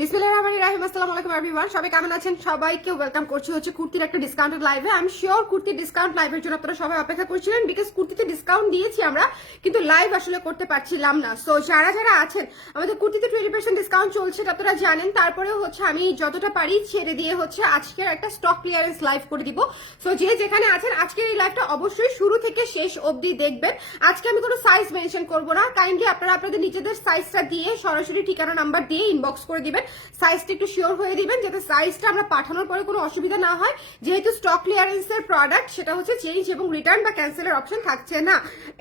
বিসমিল্লাহির রহমানির রহিম। আসসালামু আলাইকুম এভরিওয়ান, সবাই কেমন আছেন? সবাইকে ওয়েলকাম করছি হচ্ছে কুর্তির একটা ডিসকাউন্টেড লাইভে। আমি শিওর কুর্তির ডিসকাউন্ট লাইভের জন্য আপনারা সবাই অপেক্ষা করছিলেন, বিকজ কুর্তিতে ডিসকাউন্ট দিয়েছি আমরা, কিন্তু লাইভ আসলে করতে পারছিলাম না। সো যারা যারা আছেন, আমাদের কুর্তিতে 20% ডিসকাউন্ট চলছে, এটা আপনারা জানেন। তারপরেও হচ্ছে আমি যতটা পারি ছেড়ে দিয়ে হচ্ছে আজকের একটা স্টক ক্লিয়ারেন্স লাইভ করে দিব। সো যে যেখানে আছেন আজকের এই লাইভটা অবশ্যই শুরু থেকে শেষ অবধি দেখবেন। আজকে আমি কোনো সাইজ মেনশন করবো না, কাইন্ডলি আপনারা আপনাদের নিজেদের সাইজটা দিয়ে সরাসরি ঠিকানা নাম্বার দিয়ে ইনবক্স করে দিবেন। সাইজটা একটু শিওর হয়ে দিবেন যাতে সাইজটা আমরা পাঠানোর পরে কোনো অসুবিধা না হয়। যেহেতু স্টক ক্লিয়ারেন্সের প্রোডাক্ট, সেটা হচ্ছে চেঞ্জ এবং রিটার্ন বা ক্যান্সেলের অপশন থাকছে না।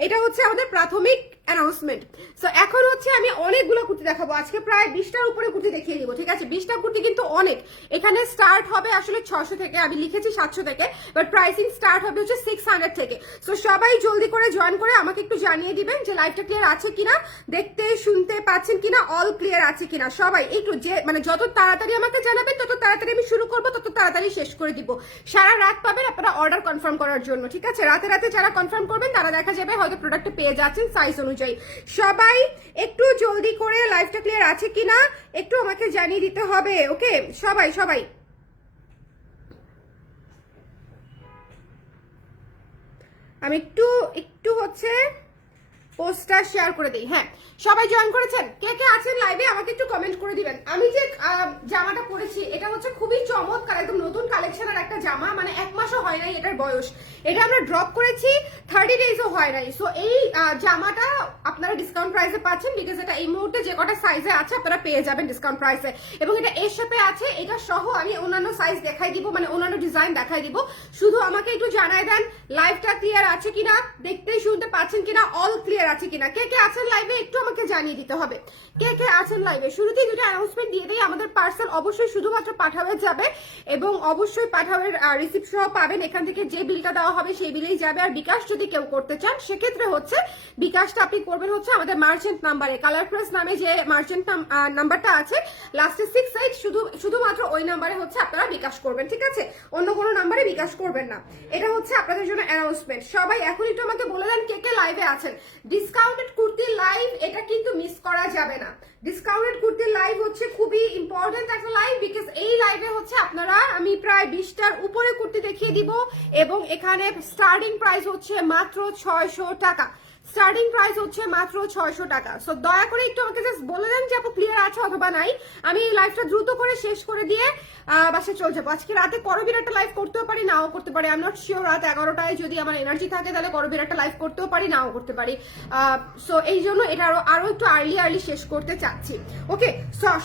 এটা হচ্ছে আমাদের প্রাথমিক অ্যানাউন্সমেন্ট। সো এখন হচ্ছে আমি অনেকগুলো কুর্তি দেখাবো, আজকে প্রায় 20টার উপরে কুর্তি দেখিয়ে দিব, ঠিক আছে? 20টা কুর্তি কিন্তু অনেক। এখানে স্টার্ট হবে আসলে 600 থেকে, আমি লিখেছি 700 থেকে, বাট প্রাইসিং স্টার্ট হবে হচ্ছে 600 থেকে। সো সবাই জলদি করে জয়েন করে আমাকে একটু জানিয়ে দিবেন যে লাইভটা ক্লিয়ার আছে কিনা, দেখতে শুনতে পাচ্ছেন কিনা, অল ক্লিয়ার আছে কিনা। সবাই একটু যে মানে যত তাড়াতাড়ি আমাকে জানাবেন তত তাড়াতাড়ি আমি শুরু করবো, তত তাড়াতাড়ি শেষ করে দিব। সারা রাত পাবেন আপনারা অর্ডার কনফার্ম করার জন্য, ঠিক আছে? রাতে রাতে যারা কনফার্ম করবেন তারা দেখা যাবে হয়তো প্রোডাক্টে পেয়ে যাচ্ছেন সাইজ অনুযায়ী। সবাই একটু জলদি করে লাইভটা ক্লিয়ার আছে কিনা একটু আমাকে জানিয়ে দিতে হবে, ওকে? সবাই সবাই আমি একটু একটু হচ্ছে পোস্টটা শেয়ার করে দিই। হ্যাঁ, সবাই জয়েন করেছেন? কে কে আছেন লাইভে আমাকে একটু কমেন্ট করে দিবেন। আমি যে জামাটা পরেছি এটা হচ্ছে খুবই চমৎকার, একদম নতুন কালেকশনের একটা জামা, মানে 1 মাসও হয় নাই এটার বয়স। এটা আমরা ড্রপ করেছি, 30 ডেজও হয় নাই। সো এই জামাটা আপনারা ডিসকাউন্ট প্রাইসে পাচ্ছেন, বিকজ এটা এই মুহূর্তে যে কটা সাইজে আছে আপনারা পেয়ে যাবেন ডিসকাউন্ট প্রাইসে। এবং এটা এর শেপে আছে, এটা সহ আমি অন্যান্য সাইজ দেখাই দিব, মানে অন্যান্য ডিজাইন দেখাই দিব। শুধু আমাকে একটু জানাই দেন লাইভটা ক্লিয়ার আছে কিনা, দেখতেই শুনতে পাচ্ছেন কিনা, অল ক্লিয়ার আছে কিনা। কে কে আছেন লাইভে একটু আমাকে জানিয়ে দিতে হবে। কে কে আছেন লাইভে? শুরুতেই দুটো অ্যানাউন্সমেন্ট দিয়ে দেই, আমাদের পার্সেল অবশ্যই শুধুমাত্র পাঠাবে যাবে, এবং অবশ্যই পাঠাবের রিসিপ্ট সহ পাবেন। এখান থেকে যে বিলটা দেওয়া হবে সেই বিলেই যাবে। আর বিকাশ যদি কেউ করতে চান সেক্ষেত্রে হচ্ছে বিকাশটা আপনি করবেন হচ্ছে আমাদের মার্চেন্ট নাম্বারে, কালার প্রেস নামে যে মার্চেন্ট নাম্বারটা আছে লাস্টে 68, শুধুমাত্র ওই নাম্বারে হচ্ছে আপনারা বিকাশ করবেন, ঠিক আছে? অন্য কোনো নাম্বারে বিকাশ করবেন না। এটা হচ্ছে আপনাদের জন্য অ্যানাউন্সমেন্ট। সবাই এখন একটু আমাকে বলে দেন কে কে লাইভে আছেন। ডিসকাউন্টেড কুর্তির লাইভ, এটা কিন্তু মিস করা যাবে না। ডিসকাউন্টেড কুর্তির লাইভ হচ্ছে খুবই ইম্পর্টেন্ট একটা লাইভ, বিকজ এই লাইভে হচ্ছে আপনারা আমি প্রায় 20টার উপরে কুর্তি দেখিয়ে দিব, এবং এখানে স্টার্টিং প্রাইস হচ্ছে মাত্র 600 টাকা। স্টার্টিং প্রাইস হচ্ছে মাত্র 600 টাকা। সো দয়া করে একটু আমাকে জাস্ট বলে দেন যে আপু ক্লিয়ার আছে অথবা নাই। আমি এই লাইভটা দ্রুত করে শেষ করে দিয়ে বাসে চলে যাবো। আজকে রাতে করবির একটা লাইভ করতেও পারি, নাও করতে পারি, আই এম নট শিওর। রাত 11টায় যদি আমার এনার্জি থাকে তাহলে করবির একটা লাইভ করতেও পারি, নাও করতে পারি। সো এই জন্য এটা আরো একটু আর্লি শেষ করতে চাচ্ছি, ওকে?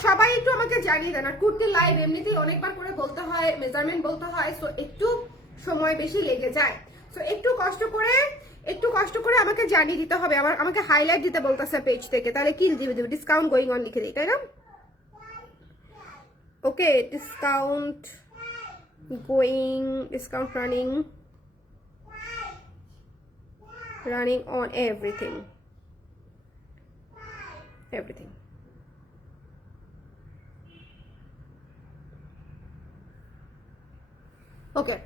সবাই একটু আমাকে জানিয়ে দেন। আর কুর্তির লাইভ এমনিতেই অনেকবার করে বলতে হয়, মেজারমেন্ট বলতে হয়, সো একটু সময় বেশি লেগে যায়। সো একটু কষ্ট করে আমাকে জানিয়ে দিতে হবে। আমাকে হাইলাইট দিতে বলতেছে পেজ থেকে, তাহলে কি দিবে ডিসকাউন্ট গোয়িং অন লিখে দিই, তাই না? Okay, discount going, discount running on everything. Okay,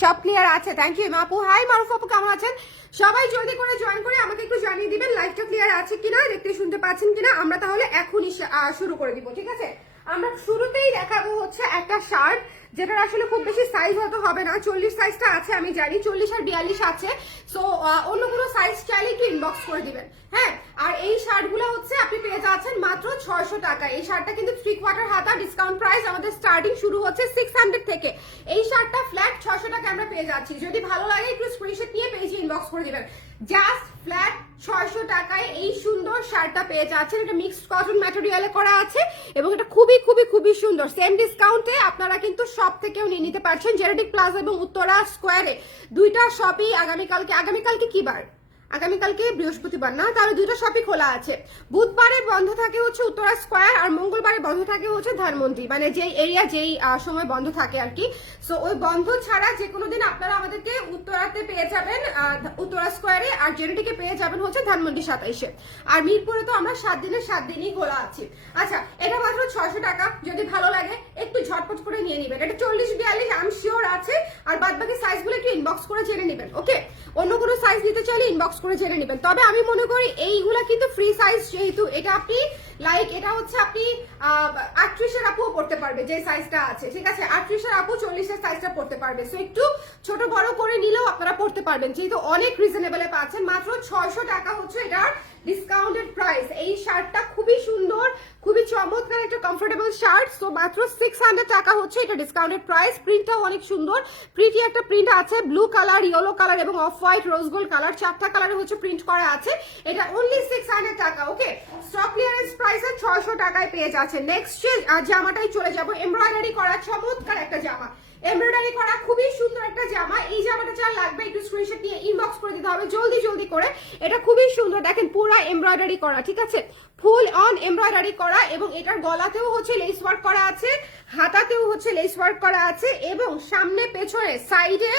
সব ক্লিয়ার আছে। থ্যাংক ইউ আপু। হাই মারুফ আপু, কেমন আছেন? সবাই জলদি করে জয়েন করে আমাকে একটু জানিয়ে দিবেন লাইভটা ক্লিয়ার আছে কিনা, দেখতে শুনতে পাচ্ছেন কিনা। আমরা তাহলে এখনই শুরু করে দিব, ঠিক আছে? আমরা শুরুতেই দেখাবো হচ্ছে একটা শার্ট, যেটার আসলে খুব বেশি সাইজ হয়তো হবে না। 40 সাইজটা আছে আমি জানি, 40 আর 42 আছে। সো অন্য কোনো সাইজ চাইলে একটু ইনবক্স করে দিবেন, হ্যাঁ? আর এই শার্টগুলো হচ্ছে আপনি পেয়ে যাচ্ছেন মাত্র 600 টাকা। এই শার্টটা কিন্তু 3/4 হাতা, ডিসকাউন্ট প্রাইস আমাদের স্টার্টিং শুরু হচ্ছে 600 থেকে। এই শার্টটা ফ্ল্যাট 600 টাকা আমরা পেয়ে যাচ্ছি। যদি ভালো লাগে একটু স্ক্রিনশট নিয়ে পেজে ইনবক্স করে দিবেন। জাস্ট ফ্ল্যাট 600 টাকায় এই সুন্দর শার্টটা পেয়ে যাচ্ছেন। এটা মিক্সড কটন ম্যাটেরিয়ালে করা আছে, এবং এটা খুবই সুন্দর। সেম ডিসকাউন্টে আপনারা কিন্তু সব থেকেও নিয়ে নিতে পারছেন। জেনেটিক প্লাজা এবং উত্তরা স্কোয়ারে দুইটা শপই আগামীকালকে কি বার? আগামীকালকে বৃহস্পতিবার না, তাহলে দুটো শপই খোলা আছে। বুধবারে বন্ধ থাকে হচ্ছে উত্তরা স্কোয়ার, আর মঙ্গলবারে বন্ধ থাকে হচ্ছে ধানমন্ডি, মানে যেই এরিয়া যেই সময় বন্ধ থাকে আর কি। সো ওই বন্ধ ছাড়া যে কোনো দিন আপনারা আমাদেরকে উত্তরাতে পেয়ে যাবেন উত্তরা স্কোয়ারে, আর জেনেটিকে পেয়ে যাবেন হচ্ছে ধানমন্ডি 27-এ। আর মিরপুরে তো আমরা 7 দিনের 7 দিনই খোলা আছি। আচ্ছা, এটা মাত্র 600 টাকা। যদি ভালো লাগে একটু ঝটপট করে নিয়ে নেবেন। এটা 40-42 আই এম শিওর আছে, আর বাদ বাকি সাইজগুলো একটু ইনবক্স করে জেনে নেবেন। ওকে, অন্য কোনো সাইজ নিতে চাইলে ইনবক্স করে জেনে নেবেন। তবে আমি মনে করি এইগুলা কিন্তু ফ্রি সাইজ, যেহেতু এটা আপনি লাইক এটা হচ্ছে আপনি 38-এর আপুও পড়তে পারবে যে সাইজটা আছে, ঠিক আছে? 38-এর আপু 40-এর সাইজটা পড়তে পারবে। সো একটু ছোট বড় করে নিলেও আপনারা পড়তে পারবেন, যেহেতু অনেক রিজনেবলে পাচ্ছেন। মাত্র 600 টাকা হচ্ছে এটার ডিসকাউন্টেড প্রাইস। এই শার্টটা খুবই সুন্দর, খুবই চমৎকার একটা কমফোর্টেবল শার্ট। সো মাত্র 600 টাকা হচ্ছে এটা ডিসকাউন্টেড প্রাইস। প্রিন্টটাও অনেক সুন্দর, প্রিটি একটা প্রিন্ট আছে, ব্লু কালার, ইয়েলো কালার এবং off white, rose gold colour, 4টা কালারে হচ্ছে প্রিন্ট করা আছে। এটা অনলি 600 টাকা। ওকে, স্টক ক্লিয়ারেন্স প্রাইসে 600 টাকায় পেয়ে যাচ্ছে। নেক্সট জামাটাই চলে যাব, এমব্রয়ডারি করা চমৎকার একটা জামা, এমব্রয়ডারি করা খুবই সুন্দর একটা জামা। এই জামাটা যা লাগবে একটু স্ক্রিনশট নিয়ে ইনবক্স করে দিতে হবে জলদি জলদি করে। এটা খুবই সুন্দর, দেখেন পুরো এমব্রয়ডারি করা, ঠিক আছে? ফুল অন এমব্রয়ডারি করা, এবং এটার গলাতেও হচ্ছে লেস ওয়ার্ক করা আছে, হাতাতেও হচ্ছে লেস ওয়ার্ক করা আছে, এবং সামনে পেছনে সাইডে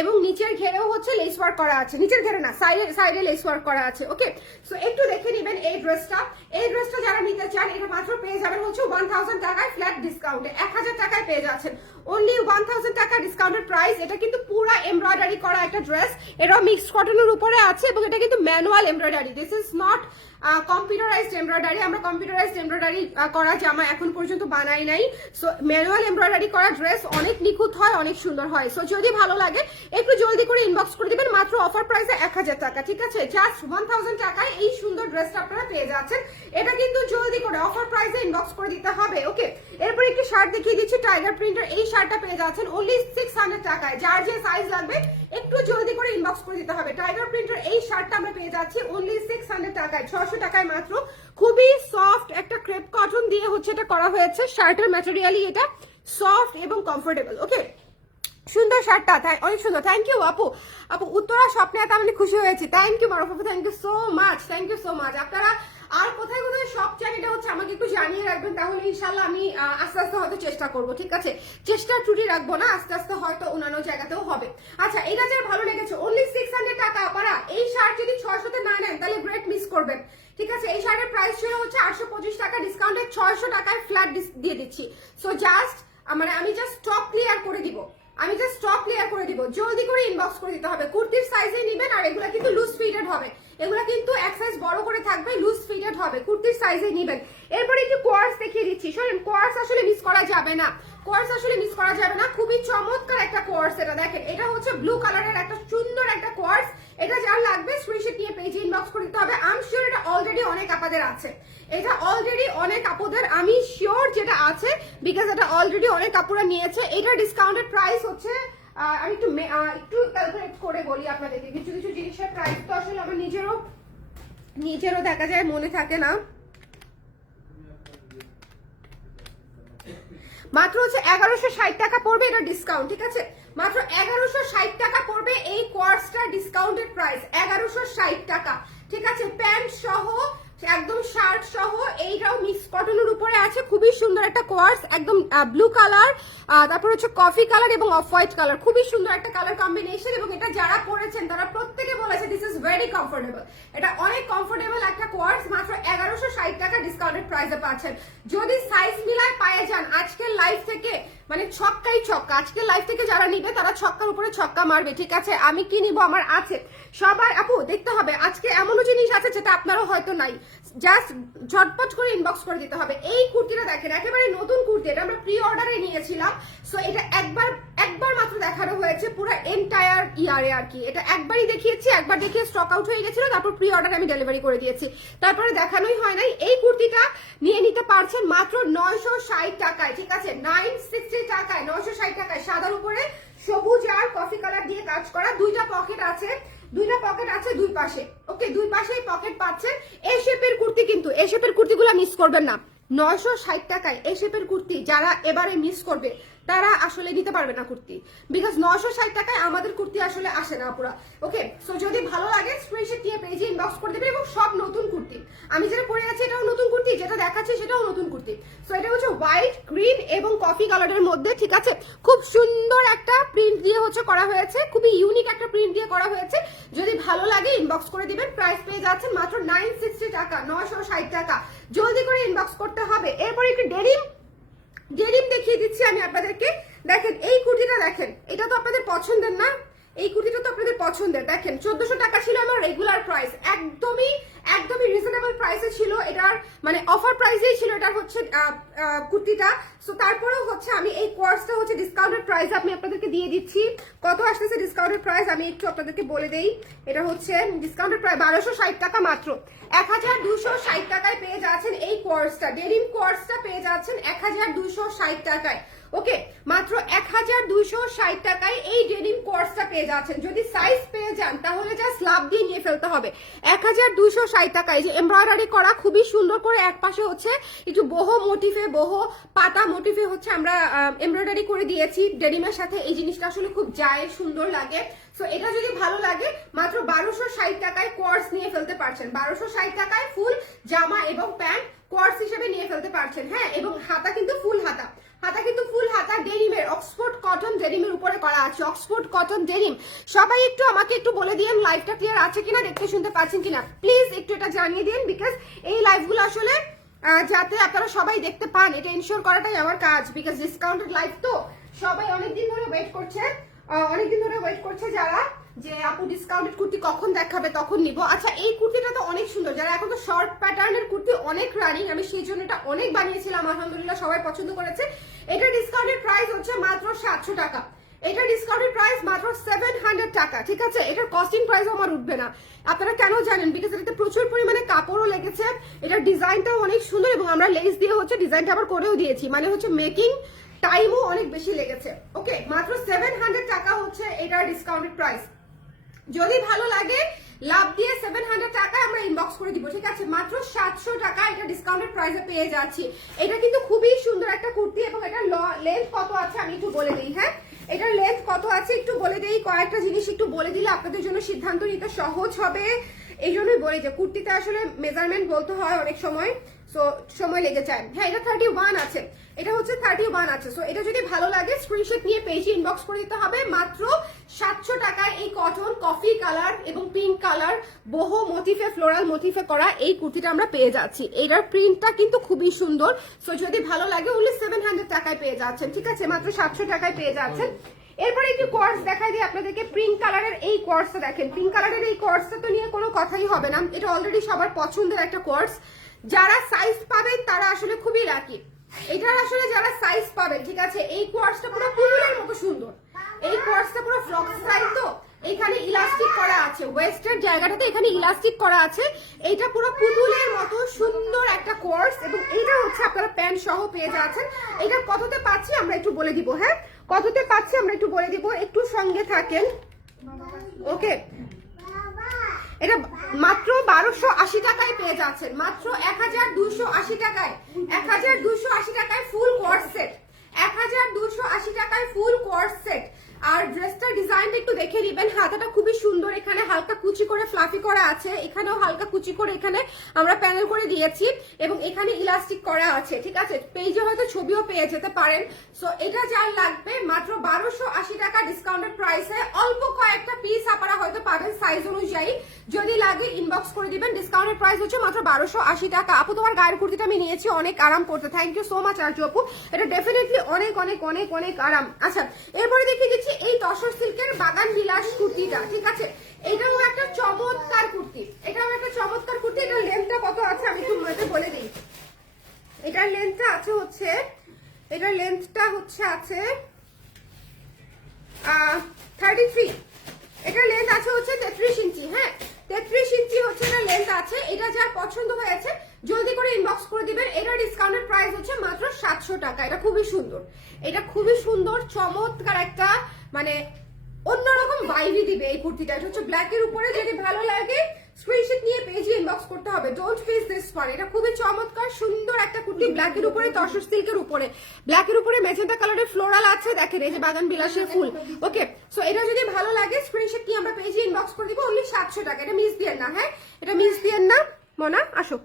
এবং নিচের ঘেরেও হচ্ছে লেস ওয়ার্ক করা আছে। নিচের ঘেরে না, সাইডে লেস ওয়ার্ক করা আছে। ওকে, সো একটু দেখে নেবেন এই ড্রেসটা। এই ড্রেসটা যারা নিতে চান এটা মাত্র পেয়ে যাবেন হচ্ছে 1000 টাকায় ফ্ল্যাট ডিসকাউন্টে। 1000 টাকায় পেয়ে যাচ্ছেন, অনলি 1000 টাকা ডিসকাউন্টেড প্রাইস। এটা কিন্তু পুরো এমব্রয়ডারি করা একটা ড্রেস, এটা মিক্সড কটনের উপরে আছে, এবং এটা কিন্তু manual embroidery. This is not computerised embroidery. আমরা কম্পিউটারাইজড এমব্রয়ডারি করা জামা এখন পর্যন্ত বানাই নাই। সো ম্যানুয়াল এমব্রয়ডারি করা ড্রেস অনেক নিখুঁত হয়, অনেক সুন্দর হয়। সো যদি ভালো লাগে একটু জলদি করে ইনবক্স করে দিবেন। মাত্র অফার প্রাইসে 1000 টাকা, ঠিক আছে? জাস্ট 1000 টাকায় এই সুন্দর ড্রেসটা আপনারা পেয়ে যাচ্ছেন। এটা কিন্তু জলদি করে অফার প্রাইসে ইনবক্স করে দিতে হবে। ওকে, এরপর একটি শার্ট দেখিয়ে দিচ্ছি, টাইগার প্রিন্টের। এই শার্টটা পেয়ে যাচ্ছেন অনলি 600 টাকায়। যার যে সাইজ লাগবে একটু জলদি করে ইনবক্স করে দিতে হবে। টাইগার প্রিন্টের এই শার্টটা আমরা পেয়ে যাচ্ছি অনলি 600 টাকায়, 600 টাকায় মাত্র। খুবই সফট একটা ক্রেপ কটন দিয়ে হচ্ছে এটা করা হয়েছে। শার্টের ম্যাটেরিয়ালই এটা সফট এবং কমফোর্টেবল। ওকে, সুন্দর শার্টটা, অনেক সুন্দর। থ্যাংক ইউ আপু। আপু উত্তরা স্বপ্নে এত আমি খুশি হয়েছি। থ্যাংক ইউ মারুফ আপু, thank you so much, thank you so much. আপনারা আর কোথায় কোথায় সব চান এটা হচ্ছে আমাকে একটু জানিয়ে রাখবেন, তাহলে ইনশাল্লাহ আমি আস্তে আস্তে হয়তো চেষ্টা করবো, ঠিক আছে? চেষ্টার ত্রুটি রাখবো না, আস্তে আস্তে হয়তো অন্যান্য জায়গাতেও হবে। আচ্ছা, এটা যার ভালো লেগেছে অনলি 600 টাকা। আপনারা এই শার্ট যদি 600-তে না নেন তাহলে গ্রেট মিস করবেন, ঠিক আছে? এই শার্টের প্রাইস ছিল হচ্ছে 825 টাকা, ডিসকাউন্টে 600 টাকায় ফ্ল্যাট দিয়ে দিচ্ছি। সো জাস্ট মানে আমি জাস্ট স্টক ক্লিয়ার করে দিব, জলদি করে ইনবক্স করে দিতে হবে। কুর্তির সাইজে নেবেন, আর এগুলা কিন্তু লুজ ফিটেড হবে, এগুলা কিন্তু এক সাইজ বড় করে থাকবে, লুজ ফিটেড হবে, কুর্তির সাইজে নেবেন। এরপরে একটু কোয়ার্স দেখিয়ে দিচ্ছি, শোনেন কোয়ার্স আসলে মিস করা যাবে না, খুবই চমৎকার একটা কোয়ার্স। এটা দেখেন, এটা হচ্ছে ব্লু কালারের একটা সুন্দর একটা কোয়ার্স। এটা যার লাগবে স্ক্রিনশট নিয়ে পেজে ইনবক্স করে দিতে হবে। আই এম শিওর এটা অলরেডি অনেক আপনাদের আছে, আমি শিওর যেটা আছে, বিকজ এটা অলরেডি অনেক কাপড়া নিয়েছে। এটা ডিসকাউন্টেড প্রাইস হচ্ছে, আমি একটু ক্যালকুলেট করে বলি আপনাদেরকে, কিছু কিছু জিনিসের প্রাইস তো আসলে আমার নিজেরও দেখা যায় মনে থাকে না। মাত্র হচ্ছে 1160 টাকা পড়বে এটা ডিসকাউন্ট, ঠিক আছে? মাত্র 1160 টাকা পড়বে এই কোয়ার্সটা ডিসকাউন্টেড প্রাইস, 1160 টাকা, ঠিক আছে? প্যান্ট সহ একদম শার্ট সহ, এইটাও মিক্স কটনের উপরে আছে। খুবই সুন্দর একটা কোয়ার্স, একদম ব্লু কালার, তারপর হচ্ছে কফি কালার এবং অফ হোয়াইট কালার, খুবই সুন্দর একটা কালার কম্বিনেশন। এবং এটা যারা পরেছেন তারা প্রত্যেকে বলেছে দিস ইজ ভেরি কমফোর্টেবল। এটা অনেক কমফোর্টেবল একটা কোয়ার্স, মাত্র 1160 টাকা ডিসকাউন্টেড প্রাইসে পাচ্ছেন। যদি সাইজ মিলায় পায়ে যান আজকের লাইভ থেকে, মানে ছক্কাই ছক্কা, আজকের লাইভ থেকে যারা নিবে তারা ছক্কার উপরে ছক্কা মারবে, ঠিক আছে? আমি কি নিবো আমার আছে, সবাই আপু দেখতে হবে। আজকে এমনও জিনিস আছে যেটা আপনারও হয়তো নাই, জাস্ট ঝটপট করে ইনবক্স করে দিতে হবে। এই কুর্তিটা দেখেন, একেবারে নতুন কুর্তি, এটা আমরা প্রি অর্ডারে নিয়েছিলাম। সো এটা একবার মাত্র দেখানো হয়েছে পুরো এন্টায়ার ইয়ারে আর কি। এটা একবারই দেখিয়েছি, একবার দেখিয়ে স্টক আউট হয়ে গেছিল, তারপর প্রি অর্ডারে আমি ডেলিভারি করে দিয়েছি, তারপরে দেখানোই হয় নাই। এই কুর্তিটা নিয়ে নিতে পারছেন মাত্র 960 টাকায়, ঠিক আছে? 960 টাকায়, 960 টাকায়, সাদার উপরে সবুজ আর কফি কালার দিয়ে কাজ করা, দুইটা পকেট আছে দুই পাশে। ওকে, দুই পাশেই পকেট পাচ্ছেন। এই শেপের কুর্তি, কিন্তু এই শেপের কুর্তিগুলো মিস করবেন না। 960 টাকায় এই শেপের কুর্তি যারা এবারে মিস করবে তারা আসলে নিতে পারবে না কুর্তি, বিকজ 960 টাকায় আমাদের কুর্তি আসলে আসে না পুরা। ওকে, সো যদি ভালো লাগে স্ক্রিনশট দিয়ে পেজে ইনবক্স করে দেবে, এবং সব নতুন কুর্তি। আমি যেটা পরে আছি এটাও নতুন কুর্তি, যেটা দেখাচ্ছি সেটাও নতুন কুর্তি। সো এটা হচ্ছে হোয়াইট, গ্রিন এবং কফি কালারের মধ্যে, ঠিক আছে। খুব সুন্দর একটা প্রিন্ট দিয়ে হচ্ছে করা হয়েছে, খুবই ইউনিক একটা প্রিন্ট দিয়ে করা হয়েছে। যদি ভালো লাগে ইনবক্স করে দিবেন। প্রাইস পেয়ে যাচ্ছেন মাত্র 960 টাকা, 960 টাকা। জলদি করে ইনবক্স করতে হবে। এরপর একটু ডেনিম দেখিয়ে দিচ্ছি আমি আপনাদেরকে। দেখেন এই কুর্তিটা, দেখেন এটা তো আপনাদের পছন্দের না, এই কুর্তিটা তো আপনাদের পছন্দের। দেখেন 1400 টাকা ছিল আমার রেগুলার প্রাইস, একদমই রিজনেবল প্রাইসে ছিল, এটার মানে অফার প্রাইসেই ছিল এটার হচ্ছে কুর্তিটা। সো তারপরেও হচ্ছে আমি এই কোর্সটা হচ্ছে ডিসকাউন্টেড প্রাইস আমি আপনাদেরকে দিয়ে দিচ্ছি। কত আসতেছে ডিসকাউন্টেড প্রাইস আমি একটু আপনাদেরকে বলে দেই। এটা হচ্ছে ডিসকাউন্টেড প্রাইস 1260 টাকা, মাত্র 1260 টাকায় পেয়ে যাচ্ছেন এই কোর্সটা। ডেনিম কোর্সটা পেয়ে যাচ্ছেন 1260 টাকায়। ওকে, মাত্র 1260 টাকায় এই ডেনিম কোর্সটা পেয়ে যাচ্ছেন। যদি সাইজ পেয়ে যান তাহলে জাস্ট লাভ দিয়ে নিয়ে ফেলতে হবে। 1260 টাকায় যে এমব্রয়ডারি করা, খুবই সুন্দর করে এক পাশে হচ্ছে একটু বহু মোটিফে, বহু পাতা মোটিফে হচ্ছে আমরা এমব্রয়ডারি করে দিয়েছি ডেনিমের সাথে। এই জিনিসটা আসলে খুব যায়, সুন্দর লাগে। সো এটা যদি ভালো লাগে মাত্র 1260 টাকায় কোর্স নিয়ে ফেলতে পারছেন। 1260 টাকায় ফুল জামা এবং প্যান্ট কোর্স হিসেবে নিয়ে ফেলতে পারছেন। হ্যাঁ, এবং হাতা কিন্তু ফুল হাতা, ডেনিমের, অক্সফোর্ড কটন ডেনিমের উপরে করা আছে, অক্সফোর্ড কটন ডেনিম। সবাই একটু আমাকে একটু বলে দিন লাইভটা ক্লিয়ার আছে কিনা, দেখতে শুনতে পাচ্ছেন কিনা, প্লিজ একটু এটা জানিয়ে দিন। বিকজ এই লাইভগুলো আসলে যাতে আপনারা সবাই দেখতে পান, এটা এনশিওর করাটাই আমার কাজ। বিকজ ডিসকাউন্টেড লাইভ তো সবাই অনেকদিন ধরে ওয়েট করছে, যারা যে আপু ডিসকাউন্টেড কুর্তি কখন দেখাবে, তখন নিব। আচ্ছা, এই কুর্তিটা তো অনেক সুন্দর, যারা এখন তো শর্ট প্যাটার্নের কুর্তি অনেক রানিং, আমি সেই জন্য এটা অনেক বানিয়েছিলাম, আলহামদুলিল্লাহ সবাই পছন্দ করেছে। এটা ডিসকাউন্টেড প্রাইস হচ্ছে মাত্র 700 টাকা। এটা ডিসকাউন্টেড প্রাইস মাত্র 700 টাকা, ঠিক আছে। এটার কস্টিং প্রাইসও আমার উঠবে না। আপনারা কেন জানেন? বিকজ এটাতে প্রচুর পরিমাণে কাপড়ও লেগেছে, এটার ডিজাইনটাও অনেক সুন্দর, এবং আমরা লেস দিয়ে হচ্ছে ডিজাইনটা আবার করেও দিয়েছি, মানে হচ্ছে মেকিং টাইমও অনেক বেশি লেগেছে। ওকে, মাত্র 700 টাকা হচ্ছে এটার ডিসকাউন্টেড প্রাইস। যদি ভালো লাগে লাভ দিয়ে 700 টাকা আমরা ইনবক্স করে দিব, ঠিক আছে। মাত্র 700 টাকা এটা ডিসকাউন্টেড প্রাইসে পেয়ে যাচ্ছি। এটা কিন্তু খুবই সুন্দর একটা কুর্তি, এবং এটার লেন্থ কত আছে আমি একটু বলে দিই। হ্যাঁ, এটার লেন্থ কত আছে একটু বলে দিই। কয়েকটা জিনিস একটু বলে দিলে আপনাদের জন্য সিদ্ধান্ত নিতে সহজ হবে। এই জন্যই বলি যে কুর্তিতে আসলে মেজারমেন্ট বলতে হয় অনেক সময়, সো সময় লেগে যায়। হ্যাঁ, এটা 31 আছে, এটা হচ্ছে 31 আছে। সো এটা যদি ভালো লাগে স্ক্রিনশট নিয়ে পেজে ইনবক্স করে দিতে হবে। মাত্র 700 টাকায় এই কটন কফি কালার এবং পিঙ্ক কালার বহু মোটিফে, ফ্লোরাল মোটিফে করা এই কুর্তিটা আমরা পেয়ে যাচ্ছি। এটার প্রিন্টটা কিন্তু খুবই সুন্দর। সো যদি ভালো লাগে only 700 টাকায় পেয়ে যাচ্ছেন, ঠিক আছে, মাত্র 700 টাকায় পেয়ে যাচ্ছেন। এরপরে একটু কোর্স দেখাই দিই আপনাদেরকে। পিঙ্ক কালারের এই কোর্সটা দেখেন, পিঙ্ক কালারের এই কোর্সটা তো নিয়ে কোনো কথাই হবে না, এটা অলরেডি সবার পছন্দের একটা কোর্স। যারা সাইজ পাবেন তারা আসলে খুবই লাকি। এটার আসলে যারা সাইজ পাবেন, ঠিক আছে। এই কোর্সটা পুরো পুতুলের মতো সুন্দর, এই কোর্সটা পুরো ফ্রক স্টাইল, তো এখানে ইলাস্টিক করা আছে, ওয়েস্টের জায়গাটাতে এখানে ইলাস্টিক করা আছে। এইটা পুরো পুতুলের মতো সুন্দর একটা কোর্স, এবং এইটা হচ্ছে আপনারা প্যান্ট সহ পেয়ে যাচ্ছেন। এটা কততে পাচ্ছি আমরা একটু বলে দিব। হ্যাঁ, কততে পাচ্ছি আমরা একটু বলে দিব, একটু সঙ্গে থাকেন। ওকে, এটা মাত্র 1280 টাকায় পেয়ে যাচ্ছেন, মাত্র 1280 টাকায়, 1280 টাকায় ফুল কোর্স সেট, 1280 টাকায় ফুল কোর্স সেট। আর ড্রেসটার ডিজাইনটা একটু দেখে নেবেন। হাতাটা খুবই সুন্দর, এখানে হালকা কুচি করে ফ্লাফি করা আছে, এখানেও হালকা কুচি করে এখানে আমরা প্যানেল করে দিয়েছি, এবং এখানে ইলাস্টিক করা আছে, ঠিক আছে। পেজে হয়তো ছবিও পেয়ে যেতে পারেন। সো এটা যার লাগবে মাত্র 1280 টাকা ডিসকাউন্টেড প্রাইসে। অল্প কয়েকটা পিস আপনারা হয়তো পাবেন সাইজ অনুযায়ী, যদি লাগে ইনবক্স করে দিবেন। ডিসকাউন্টেড প্রাইস হচ্ছে মাত্র 1280 টাকা। আপু তোমার গায়ের কুর্তিটা আমি নিয়েছি, অনেক আরাম করতে, thank you so much Arju আপু, এটা ডেফিনেটলি অনেক অনেক অনেক অনেক আরাম। আচ্ছা, এরপরে দেখিয়ে দিচ্ছি এই তসর সিল্কের বাগান বিলাস কুর্তিটা, ঠিক আছে। এটাও একটা চমৎকার কুর্তি, এটাও একটা চমৎকার কুর্তি। এটার লেন্থটা কত আছে আমি একটু বলে দিই। এটার লেন্থটা আছে হচ্ছে, এটার লেন্থটা হচ্ছে আছে 33, এটার লেন্থ আছে হচ্ছে 33 ইঞ্চি। হ্যাঁ, 33 ইঞ্চি হচ্ছে এটার লেন্থ আছে। এটা যার পছন্দ হয়েছে জলদি করে ইনবক্স করে দিবেন। এটার ডিসকাউন্টেড প্রাইস হচ্ছে মাত্র 700 টাকা। এটা খুবই সুন্দর, এটা খুবই সুন্দর, চমৎকার একটা মানে অন্যরকম ভাইবই দিবে এই কুর্তিটা। এটা হচ্ছে ব্ল্যাকের উপরে, যদি ভালো লাগে স্ক্রিনশট নিয়ে পেজে ইনবক্স করতে হবে, ডোন্ট মিস দিস ওয়ান। এটা খুবই চমৎকার সুন্দর একটা কুর্তি, ব্ল্যাকের উপরে তসর সিল্কের উপরে, ব্ল্যাকের উপরে মেজেন্টা কালারের ফ্লোরাল আছে, দেখেন এই যে বাগান বিলাসের ফুল। ওকে, সো এটা যদি ভালো লাগে স্ক্রিনশট নিয়ে আমরা পেজে ইনবক্স করে দিব, অনলি 700 টাকা। এটা মিস দিয়েন না, হ্যাঁ এটা মিস দিয়েন না। মোনা আসো,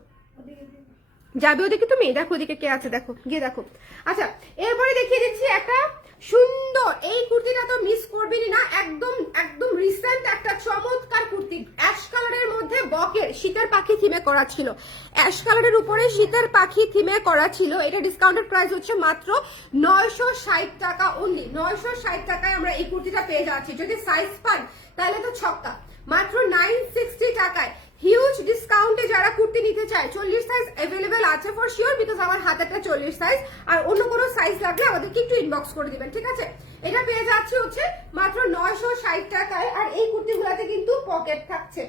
যাবে ওদিকে, তুমি দেখো ওদিকে কে আছে, দেখো গিয়ে দেখো। আচ্ছা, এরপরে দেখিয়ে দিচ্ছি একটা সুন্দর, এই কুর্তিটা তো মিস করবেনই না, একদম একদম রিসেন্ট একটা চমৎকার কুর্তি, অ্যাশ কালারের মধ্যে বকের শীতের পাখি থিমে করা ছিল, অ্যাশ কালারের উপরে শীতের পাখি থিমে করা ছিল। এটা ডিসকাউন্টেড প্রাইস হচ্ছে মাত্র 960 টাকা অনলি, 960 টাকায় আমরা এই কুর্তিটা পেয়ে যাচ্ছি। যদি সাইজ পান তাহলে তো ছক্কা, মাত্র 960 টাকায় হিউজ ডিসকাউন্টে যারা কুর্তি নিতে চায়। 40 সাইজ অ্যাভেলেবেল আছে ফর শিওর, বিকজ আমার হাতেরটা 40 সাইজ, আর অন্য কোনো সাইজ লাগলে আমাদেরকে একটু ইনবক্স করে দিবেন, ঠিক আছে। এটা পেয়ে যাচ্ছে হচ্ছে মাত্র 960 টাকায়, আর এই কুর্তিগুলাতে কিন্তু পকেট থাকছে,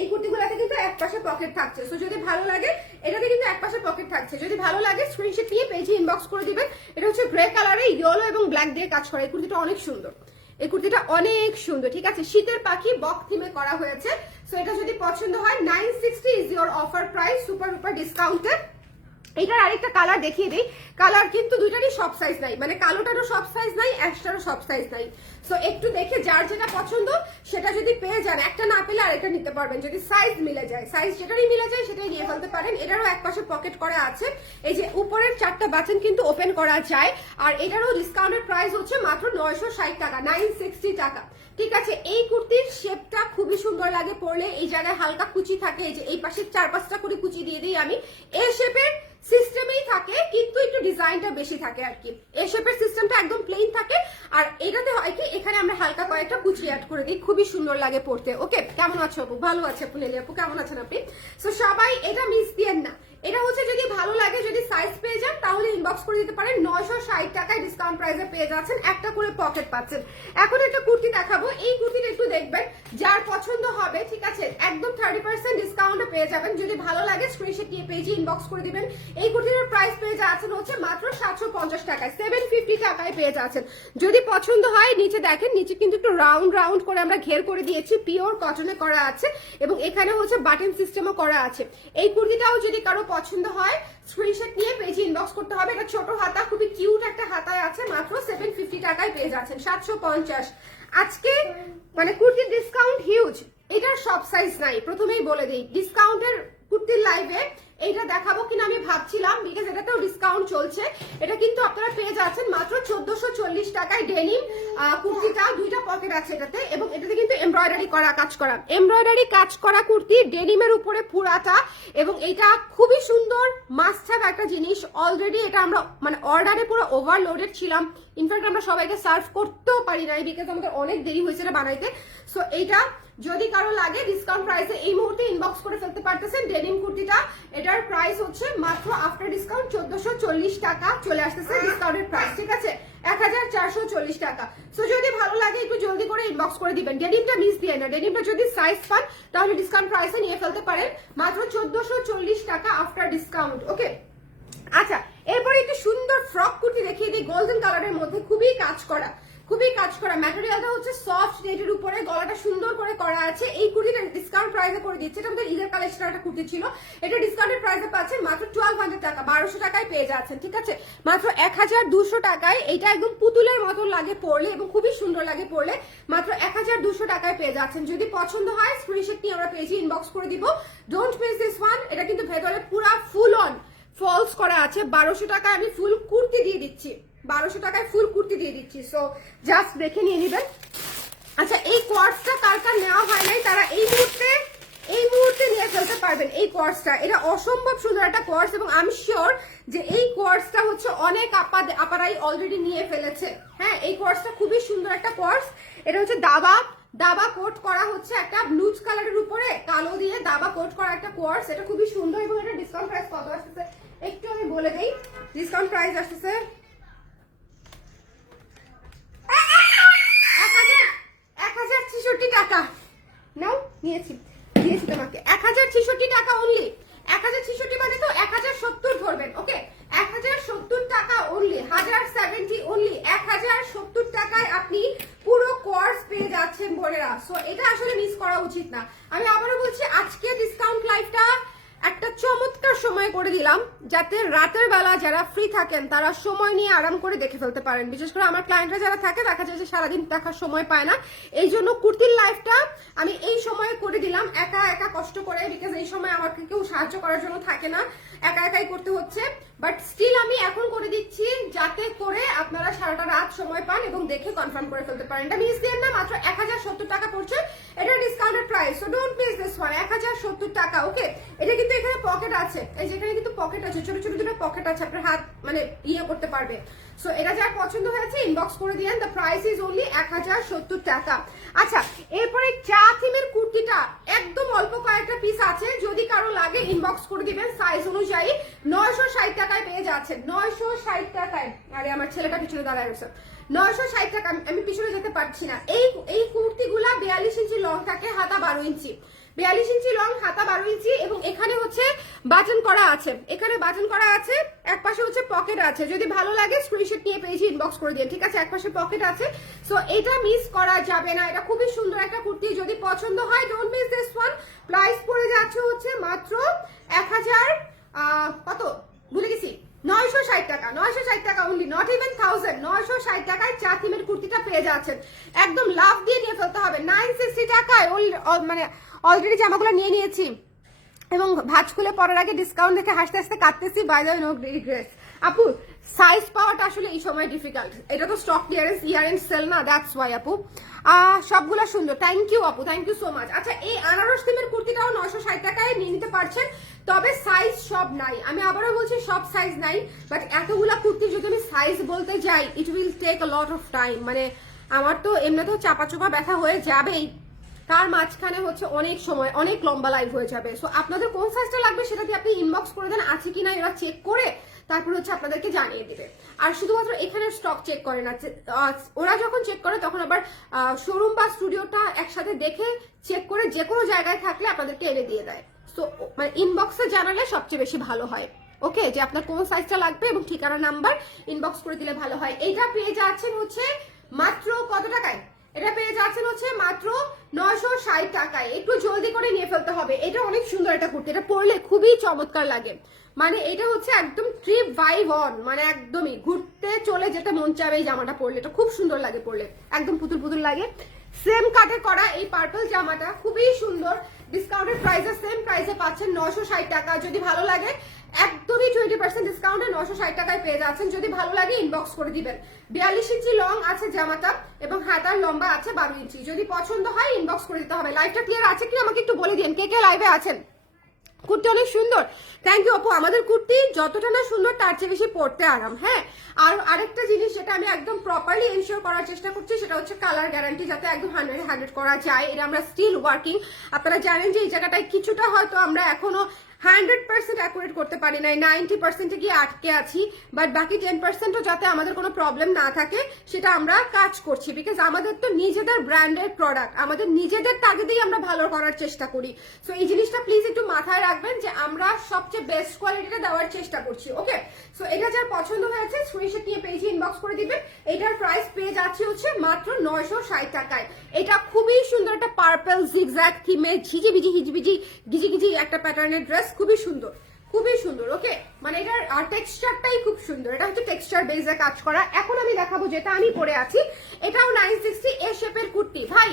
এই কুর্তিগুলাতে কিন্তু এক পাশে পকেট থাকছে। সো যদি ভালো লাগে, এটাতে কিন্তু এক পাশে পকেট থাকছে, যদি ভালো লাগে স্ক্রিনশট নিয়ে পেজে ইনবক্স করে দিবেন। এটা হচ্ছে গ্রে কালারে ইয়েলো এবং ব্ল্যাক দিয়ে কাজ করা, এই কুর্তিটা অনেক সুন্দর, এই কুর্তিটা অনেক সুন্দর, ঠিক আছে। শীতের পাখি বক থিমে করা হয়েছে। সো এটা যদি পছন্দ হয় 960 is your offer price, super super discounted. এটার আরেকটা কালার দেখিয়ে দিই, কালার কিন্তু দুইটারই সব সাইজ নাই, মানে কালোটারও সব সাইজ নাই, অ্যাশটারও সব সাইজ নাই। সো একটু দেখে যার যেটা পছন্দ সেটা যদি পেয়ে যান, একটা না পেলে আরেকটা নিতে পারবেন, যদি সাইজ মিলে যায়, সাইজ যেটারই মিলে যায় সেটাই নিয়ে ফেলতে পারেন। এটারও এক পাশে পকেট করা আছে, এই যে উপরের 4টা বাটন কিন্তু ওপেন করা যায়, আর এটারও ডিসকাউন্টেড প্রাইস হচ্ছে মাত্র 960 টাকা, 960 টাকা, ঠিক আছে। এই কুর্তির শেপটা খুবই সুন্দর লাগে পরলে, এই জায়গায় হালকা কুচি থাকে, এই যে এই পাশে 4-5টা করে কুচি দিয়ে দিই আমি, এই শেপের সিস্টেমেই থাকে, কিন্তু একটু ডিজাইনটা বেশি থাকে আর কি। এই শেপের সিস্টেমটা একদম প্লেন থাকে, আর এটাতে হয় কি এখানে আমরা হালকা কয়েকটা কুচি অ্যাড করে দিই, খুবই সুন্দর লাগে পড়তে। ওকে, কেমন আছো আপু? ভালো আছে আপু, লেলি আপু কেমন আছেন আপনি? সো সবাই এটা মিস দিয়েন না, এটা হচ্ছে যদি ভালো লাগে, যদি সাইজ পেয়ে যান তাহলে ইনবক্স করে দিতে পারেন। 960 টাকায় ডিসকাউন্ট প্রাইসে পেয়ে যাচ্ছেন, একটা করে পকেট পাচ্ছেন। এখন একটা কুর্তি দেখাবো, এই কুর্তিটা একটু দেখবেন, যার পছন্দ হবে, ঠিক আছে, একদম 30% ডিসকাউন্টে পেয়ে যাবেন। যদি ভালো লাগে স্ক্রিনশট নিয়ে পেজে ইনবক্স করে দিবেন। এই কুর্তিটার প্রাইস পেয়ে যাচ্ছেন হচ্ছে মাত্র 750 টাকায়, 750 টাকায় পেয়ে যাচ্ছেন। যদি পছন্দ হয় নিচে দেখেন, নিচে কিন্তু একটু রাউন্ড রাউন্ড করে আমরা ঘের করে দিয়েছি, পিওর কটনে করা আছে, এবং এখানে হচ্ছে বাটন সিস্টেমও করা আছে। এই কুর্তিটাও যদি কারো পছন্দ হয় স্ক্রিনশট নিয়ে পেজে ইনবক্স করতে হবে। এটা ছোট হাতা, খুবই কিউট একটা হাতায় আছে, মাত্র 750 টাকায় পেয়ে যাচ্ছেন, 750। আজকে মানে কুর্তির ডিসকাউন্ট হিউজ, এটার সব সাইজ নাই, প্রথমেই বলে দিই। ডিসকাউন্টের কুর্তির লাইভে এইটা দেখাবো কিনা আমি ভাবছিলাম, বিকজ এটাতেও ডিসকাউন্ট চলছে। এটা কিন্তু আপনারা পেয়ে যাচ্ছেন মাত্র 1440 টাকায়। ডেনিম কুর্তিটা, দুইটা পকেট আছে এটাতে, এবং এটাতে কিন্তু এমব্রয়ডারি করা কাজ করা, এমব্রয়ডারি কাজ করা কুর্তি, ডেনিমের উপরে পুরাটা, এবং এটা খুবই সুন্দর, মাস্ট হ্যাভ একটা জিনিস। অলরেডি এটা আমরা মানে অর্ডারে পুরো ওভারলোডেড ছিলাম, ইনফ্যাক্ট আমরা সবাইকে সার্ভ করতেও পারি নাই, বিকজ আমাদের অনেক দেরি হয়েছে এটা বানাইতে। সো এইটা যদি কারো লাগে ডিসকাউন্ট প্রাইসে এই মুহূর্তে ইনবক্স করে ফেলতে পারতেছেন। ডেনিম কুর্তিটা, এটার প্রাইস হচ্ছে মাত্র আফটার ডিসকাউন্ট 1440 টাকা চলে আসতেছে, ডিসকাউন্টেড প্রাইস, ঠিক আছে, 1440 টাকা। সো যদি ভালো লাগে একটু জলদি করে ইনবক্স করে দিবেন। ডেনিমটা মিস দিয়ে না, ডেনিমটা যদি সাইজ পান তাহলে ডিসকাউন্ট প্রাইসে নিয়ে ফেলতে পারেন, মাত্র 1440 টাকা আফটার ডিসকাউন্ট। ওকে, আচ্ছা, এরপরে একটু সুন্দর ফ্রক কুর্তি দেখিয়ে দিই, গোল্ডেন কালারের মধ্যে, খুবই কাজ করা, খুবই কাজ করা। ম্যাটেরিয়ালটা হচ্ছে সফট নেটের উপরে, গলাটা সুন্দর করে করা আছে। এই কুর্তিটা ডিসকাউন্ট প্রাইসে করে দিচ্ছে, এটা আমাদের ঈদের কালেকশন একটা কুর্তি ছিল, এটা ডিসকাউন্টেড প্রাইসে পাচ্ছেন মাত্র 1200 টাকা, 1200 টাকায় পেয়ে যাচ্ছেন, ঠিক আছে, মাত্র 1200 টাকায়। এটা একদম পুতুলের মতো লাগে পরলে, এবং খুবই সুন্দর লাগে পরলে, মাত্র 1200 টাকায় পেয়ে যাচ্ছেন। যদি পছন্দ হয় স্ক্রিনশট নিয়ে আমরা পেজে ইনবক্স করে দিব, ডোন্ট মিস দিস ওয়ান। এটা কিন্তু ভেতরে পুরা ফুল অন ফলস করা আছে। 1200 টাকায় আমি ফুল কুর্তি দিয়ে দিচ্ছি, 1200 টাকায় ফুল কুর্তি দিয়ে দিচ্ছি। সো জাস্ট দেখে নিয়ে নেবেন। আচ্ছা, এই কোয়ার্সটা কার কার নেওয়া হয় নাই তারা এই মুহূর্তে নিয়ে ফেলতে পারবেন। এই কোয়ার্সটা, এটা অসম্ভব সুন্দর একটা কোয়ার্স, এবং আমি শিওর যে এই কোয়ার্সটা হচ্ছে অনেক আপারাই অলরেডি নিয়ে ফেলেছে। হ্যাঁ, এই কোয়ার্সটা খুবই সুন্দর একটা কোয়ার্স। এটা হচ্ছে দাবা কোট করা হচ্ছে একটা ব্লুজ কালারের উপরে কালো দিয়ে দাবা কোট করা একটা কোয়ার্স। এটা খুবই সুন্দর, এবং এটা ডিসকাউন্ট প্রাইস কত আসতেছে একটু আমি বলে দেই। ডিসকাউন্ট প্রাইস আসতেছে 1066 টাকা। নাও, দিয়েছি তোমাকে 1066 টাকা অনলি। 1066 মানে তো 1070 ধরবেন। ওকে, 1070 টাকা অনলি, 1070 অনলি, 1070 টাকায় আপনি পুরো কোর্স পেয়ে যাচ্ছেন বোনেরা। সো এটা আসলে মিস করা উচিত না। আমি আবারও বলছি, আজকে করে দিলাম যাতে রাতের বেলা যারা ফ্রি থাকেন তারা সময় নিয়ে আরাম করে দেখে ফেলতে পারেন। বিশেষ করে আমার ক্লায়েন্টরা যারা থাকে দেখা যায় যে সারাদিন দেখার সময় পায় না, এই জন্য কুর্তির লাইফটা আমি এই সময়ে করে দিলাম একা একা কষ্ট করে, বিকজ এই সময় আমাকে কেউ সাহায্য করার জন্য থাকে না, একা একাই করতে হচ্ছে। বাট স্টিল আমি এখন করে দিচ্ছি যাতে করে আপনারা সারাটা রাত সময় পান এবং দেখে কনফার্ম করে ফেলতে পারেন। এটা মিস দেন না, মাত্র 1070 টাকা পড়ছে, এটা discounted price, so don't miss this one. 1070 টাকা। ওকে, এটা কিন্তু এখানে পকেট আছে, এই যেখানে কিন্তু পকেট আছে, ছোট ছোট দুটো পকেট আছে, আপনার হাত মানে ইয়ে করতে পারবে। সো এটা যার পছন্দ হয়েছে ইনবক্স করে দিয়েন, দ্য প্রাইস ইজ অনলি 1070 টাকা। আচ্ছা, এরপরে চা থিমের কুর্তিটা একদম অল্প কয়েকটা পিস আছে, যদি কারো লাগে ইনবক্স করে দিবেন সাইজ অনুযায়ী। 960 টাকায় পেয়ে যাচ্ছেন, 960 টাকায়। আরে আমার ছেলেটা পিছনে দাঁড়ায় রয়েছে। 960 টাকা, আমি পিছনে যেতে পারছি না। এই কুর্তিগুলা 42 ইঞ্চি লং থাকে, হাতা 12 ইঞ্চি, 42 ইঞ্চি লং, হাতা 12 ইঞ্চি, এবং এখানে হচ্ছে বাটন করা আছে, এখানে বাটন করা আছে, এক পাশে হচ্ছে পকেট আছে। যদি ভালো লাগে স্ক্রিনশট নিয়ে পেজে ইনবক্স করে দিন, ঠিক আছে? এক পাশে পকেট আছে, সো এটা মিস করা যাবে না। এটা খুবই সুন্দর একটা কুর্তি, যদি পছন্দ হয় don't miss this one. Price পড়ে যাচ্ছে হচ্ছে মাত্র 1000 কত ভুলে গেছি, 960 টাকা, 960 টাকা অনলি, নট ইভেন 1000। 960 টাকায় চা থিমের কুর্তিটা পেয়ে যাচ্ছেন, একদম লাভ দিয়ে নিয়ে ফেলতে হবে। 960 টাকায় মানে অলরেডি জামাগুলো নিয়ে নিয়েছি এবং ভাঁজ খুলে পরার আগে ডিসকাউন্ট দেখে হাসতে হাসতে কাটতেছি। By the way, no regrets. আপু সাইজ পাওয়াটা আসলে এই সময় ডিফিকাল্ট, এটা তো stock clearance year end sale না, দ্যাটস ওয়াই আপু। সবগুলা সুন্দর, থ্যাংক ইউ আপু, থ্যাংক ইউ সো মাচ। আচ্ছা, এই আনারস থিমের কুর্তিটাও 960 টাকায় নিয়ে নিতে পারছেন, তবে সাইজ সব নাই, আমি আবারও বলছি সব সাইজ নাই। বাট এতগুলা কুর্তি যদি আমি সাইজ বলতে যাই, it will take a lot of time. মানে আমার তো এমনিতেও চাপা চোপা ব্যথা হয়ে যাবেই, তার মাঝখানে হচ্ছে অনেক সময়, অনেক লম্বা লাইভ হয়ে যাবে। সো আপনাদের কোন সাইজটা লাগবে সেটা দিয়ে আপনি ইনবক্স করে দেন, আছে কিনা এরা চেক করে তারপর হচ্ছে আপনাদেরকে জানিয়ে দিবে। আর শুধুমাত্র এখানে স্টক চেক করে না, ওরা যখন চেক করে তখন আবার শোরুম বা স্টুডিওটা একসাথে দেখে চেক করে যে কোনো জায়গায় থাকলে আপনাদেরকে এনে দিয়ে দেয়। সো মানে ইনবক্সে জানালে সবচেয়ে বেশি ভালো হয়। ওকে, যে আপনার কোন সাইজটা লাগবে এবং ঠিকানা নাম্বার ইনবক্স করে দিলে ভালো হয়। এইটা পেয়ে যাচ্ছেন হচ্ছে মাত্র কত টাকায়? এটা পেয়ে যাচ্ছেন হচ্ছে মাত্র 960 টাকায়। একটু জলদি করে নিয়ে ফেলতে হবে। এটা অনেক সুন্দর একটা কুর্তি, এটা পরলে খুবই চমৎকার লাগে। মানে এটা হচ্ছে একদম ট্রিপ ভাইব অন, মানে একদমই ঘুরতে চলে যেতে মন চাবে এই জামাটা পরলে। এটা খুব সুন্দর লাগে পরলে, একদম পুতুল পুতুল লাগে। সেম কাটে করা এই পার্পল জামাটা খুবই সুন্দর, ডিসকাউন্টেড প্রাইসে সেম প্রাইসে পাচ্ছেন 960 টাকা। যদি ভালো লাগে একদমই 20% ডিসকাউন্টে 960 টাকায় পেয়ে যাচ্ছেন। যদি ভালো লাগে ইনবক্স করে দিবেন। 42 ইঞ্চি লং আছে জামাটা এবং হাতার লম্বা আছে 12 ইঞ্চি। যদি পছন্দ হয় ইনবক্স করে দিতে হবে। লাইভটা ক্লিয়ার আছে কি আমাকে একটু বলে দিন, কে কে লাইভে আছেন। কুর্তি অনেক সুন্দর, থ্যাংক ইউ আপু। আমাদের কুর্তি যতটা না সুন্দর তার চেয়ে বেশি পরতে আরাম। হ্যাঁ, আর আরেকটা জিনিস যেটা আমি একদম প্রপারলি এনশিওর করার চেষ্টা করছি সেটা হচ্ছে কালার গ্যারান্টি, যাতে একদম 100 করা যায়। এটা আমরা স্টিল ওয়ার্কিং। আপনারা জানেন যে এই জায়গাটায় কিছুটা হয়তো আমরা এখনো 100% অ্যাকুরেট করতে পারি নাই, 90% গিয়ে আটকে আছি। বাট বাকি 10%ও যাতে আমাদের কোনো প্রবলেম না থাকে সেটা আমরা কাজ করছি, বিকজ আমাদের তো নিজেদের ব্র্যান্ডের প্রোডাক্ট, আমাদের নিজেদের তাগিদেই আমরা ভালো করার চেষ্টা করি। সো এই জিনিসটা প্লিজ একটু মাথায় রাখবেন যে আমরা সবচেয়ে বেস্ট কোয়ালিটিটা দেওয়ার চেষ্টা করছি। ওকে, সো এটা যার পছন্দ হয়েছে স্ক্রিনশট নিয়ে পেজে ইনবক্স করে দিবেন। এটার প্রাইস পেয়ে যাচ্ছে হচ্ছে মাত্র 960 টাকায়। এটা খুবই সুন্দর একটা পার্পল জিগজ্যাগ থিমে ঝিঝিবিজি হিজিবিজি গিজি একটা প্যাটার্নের ড্রেস, খুবই সুন্দর, খুবই সুন্দর। ওকে, মানে এটার টেক্সচারটাই খুব সুন্দর। এটা হচ্ছে টেক্সচার বেজে কাজ করা। এখন আমি দেখাবো যেটা আমি পরে আছি, এটাও 960 এ শেপের কুর্তি। ভাই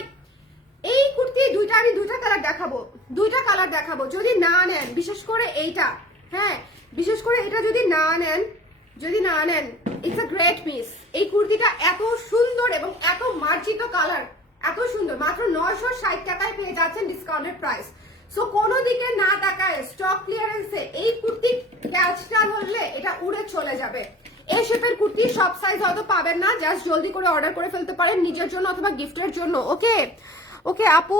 এই কুর্তি আমি দুইটা কালার দেখাবো, দুইটা কালার দেখাবো। যদি না নেন, বিশেষ করে এইটা, হ্যাঁ বিশেষ করে এটা যদি না নেন ইটস আ গ্রেট মিস। এই কুর্তিটা এত সুন্দর এবং এত মার্জিত কালার, এত সুন্দর, মাত্র 960 টাকায় পেয়ে যাচ্ছেন ডিসকাউন্টেড প্রাইস। সো কোনো দিকে না তাকায় স্টক ক্লিয়ারেন্সে এই কুর্তি ক্যাচটা ধরলে এটা উড়ে চলে যাবে। এই শেপের কুর্তি সব সাইজ হয়তো পাবেন না, জাস্ট জলদি করে অর্ডার করে ফেলতে পারেন নিজের জন্য অথবা গিফটের জন্য। ওকে ওকে আপু,